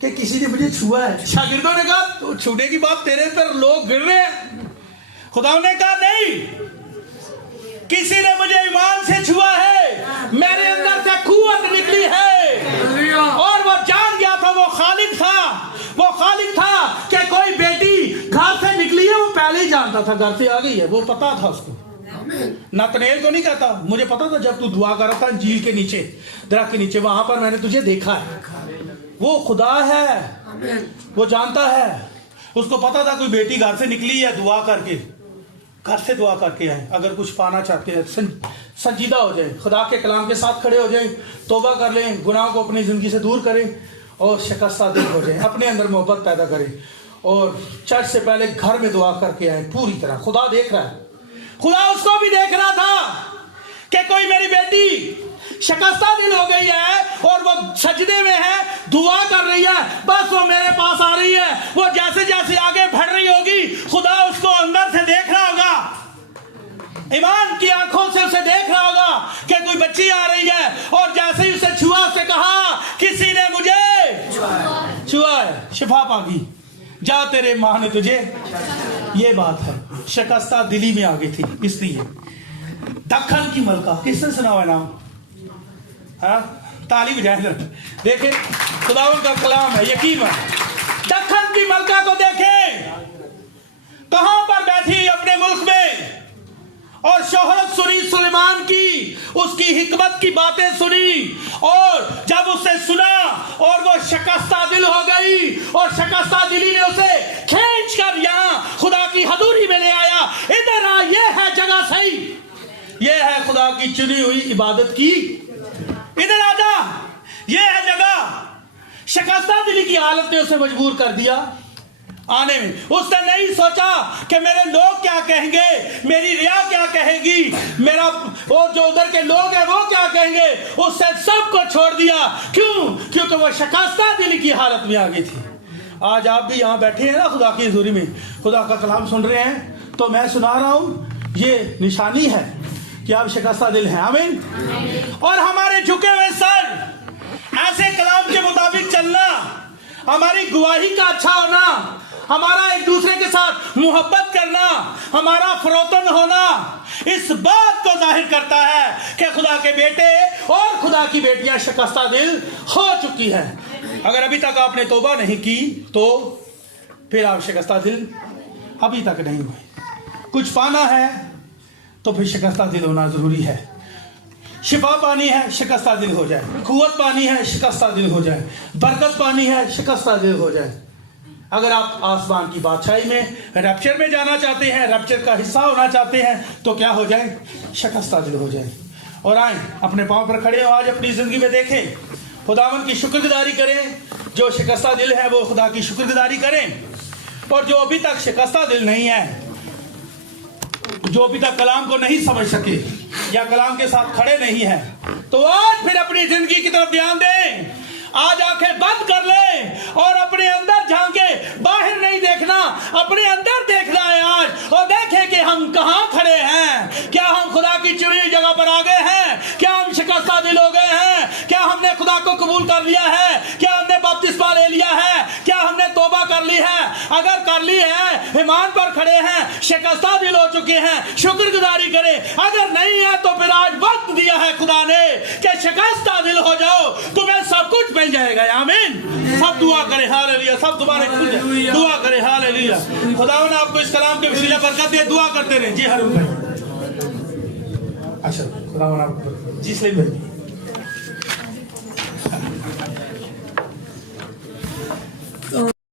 कि किसी ने मुझे छुआ है। शागिर्दों ने कहा तो छूने की बात, तेरे पर लोग गिर रहे हैं। खुदावंद ने कहा नहीं, किसी ने मुझे ईमान से छुआ है, मेरे अंदर से कुव्वत निकली है। और वो जान गया था, वो खालिक था कि कोई बेटी घर से निकली है, वो पहले ही जानता था घर से आ गई है, वो पता था उसको। नतनेल को नहीं कहता, मुझे पता था जब तू दुआ कर रहा था झील के नीचे, दरख्त के नीचे, वहां पर मैंने तुझे देखा है। वो खुदा है, वो जानता है। उसको पता था कोई बेटी घर से निकली है, दुआ करके, घर से दुआ करके आए। अगर कुछ पाना चाहते हैं, संजीदा हो जाए, खुदा के कलाम के साथ खड़े हो जाए, तौबा कर लें, गुनाह को अपनी जिंदगी से दूर करें और शिकस्ता दिल हो जाए, अपने अंदर मोहब्बत पैदा करें, और चर्च से पहले घर में दुआ करके आए पूरी तरह। खुदा देख रहा है, खुदा उसको भी देख रहा था कि कोई मेरी बेटी शिकस्ता दिल हो गई है और वो सजदे में है, दुआ कर रही है, बस वो मेरे पास आ रही है। वो जैसे जैसे आगे बढ़ रही होगी, खुदा उसको अंदर से देख रहा होगा। ईमान की आंखों से उसे देख रहा होगा कि कोई बच्ची आ रही है, और जैसे ही उसे छुआ, उसे कहा किसी ने मुझे छुआ है, शिफा पागी, जा तेरे माँ ने तुझे। ये बात है, शिकस्ता दिली में आ गई थी। इसलिए दखन की मलका, किसने सुना हुआ नाम? हाँ, ताली बजाए। देखे खुदावन का कलाम है, यकीन है। दखन की मलका को देखें, कहां पर बैठी अपने मुल्क में, और शोहरत सुनी सुलेमान की, उसकी हिकमत की बातें सुनी, और जब उसे सुना और वो शिकस्ता दिल हो गई, और शिकस्ता दिली ने उसे खींच कर यहां खुदा की हजूरी में ले आया। इधर आ, ये है जगह सही, ये है खुदा की चुनी हुई इबादत की, इधर आजा, ये है जगह। शिकस्ता दिली की हालत ने उसे मजबूर कर दिया आने में। उसने नहीं सोचा कि मेरे लोग क्या कहेंगे, मेरी रिया क्या कहेगी, मेरा और जो उधर के लोग हैं वो क्या कहेंगे। उसने सबको छोड़ दिया। क्यों? क्योंकि वो शिकस्ता दिली की हालत में आ गई थी। आज आप भी यहाँ बैठे हैं ना खुदा की हजूरी में, खुदा का कलाम सुन रहे हैं, तो मैं सुना रहा हूँ, ये निशानी है कि आप शिकस्ता दिल हैं। आमीन। और हमारे झुके हुए सर, ऐसे कलाम के मुताबिक चलना, हमारी गवाही का अच्छा होना, हमारा एक दूसरे के साथ मोहब्बत करना, हमारा फरोतन होना, इस बात को जाहिर करता है कि खुदा के बेटे और खुदा की बेटियां शिकस्ता दिल हो चुकी है। अगर अभी तक आपने तौबा नहीं की तो फिर आप शिकस्ता दिल अभी तक नहीं हुए। कुछ पाना है तो फिर शिकस्ता दिल होना जरूरी है। शिफा पानी है, शिकस्ता दिल हो जाए। कुव्वत पानी है, शिकस्ता दिल हो जाए। बरकत पानी है, शिकस्ता दिल हो जाए। अगर आप आसमान की बादशाही में, रैप्चर में जाना चाहते हैं, रैप्चर का हिस्सा होना चाहते हैं, तो क्या हो जाए? शिकस्ता दिल हो जाए। और आए अपने पांव पर खड़े हो, आज अपनी जिंदगी में देखें, खुदावन की शुक्रगुजारी करें। जो शिकस्ता दिल है वो खुदा की शुक्रगुजारी करें, और जो अभी तक शिकस्ता दिल नहीं है, जो अभी तक कलाम को नहीं समझ सके या कलाम के साथ खड़े नहीं है, तो आज फिर अपनी जिंदगी की तरफ ध्यान दें। आज आंखें बंद कर ले और अपने अंदर झांके, बाहर नहीं देखना, अपने अंदर देखना है आज, और देखें कि हम कहां खड़े हैं। क्या हम खुदा की चुनी हुई जगह पर आ गए हैं? क्या हम शिकस्ता दिल हो गए हैं? क्या हमने खुदा को कबूल कर लिया है? क्या हमने बपतिस्मा ले लिया है? क्या हमने तौबा कर ली है? अगर कर ली है, ईमान पर खड़े हैं, शिकस्ता दिल हो चुके हैं, शुक्रगुजारी करें। अगर नहीं है तो फिर आज वक्त दिया है खुदा ने कि शिकस्ता दिल हो जाओ, तुम्हें सब कुछ मिल जाएगा। आमीन। सब दुआ करें, हालेलुया। सब तुम्हारे खुल जाए, दुआ करें, हालेलुया। खुदावन आपको इस कलाम के वसीले बरकत दे। दुआ करते रहे। जी हाँ, अच्छा, खुदावन आपको जी सही भाई।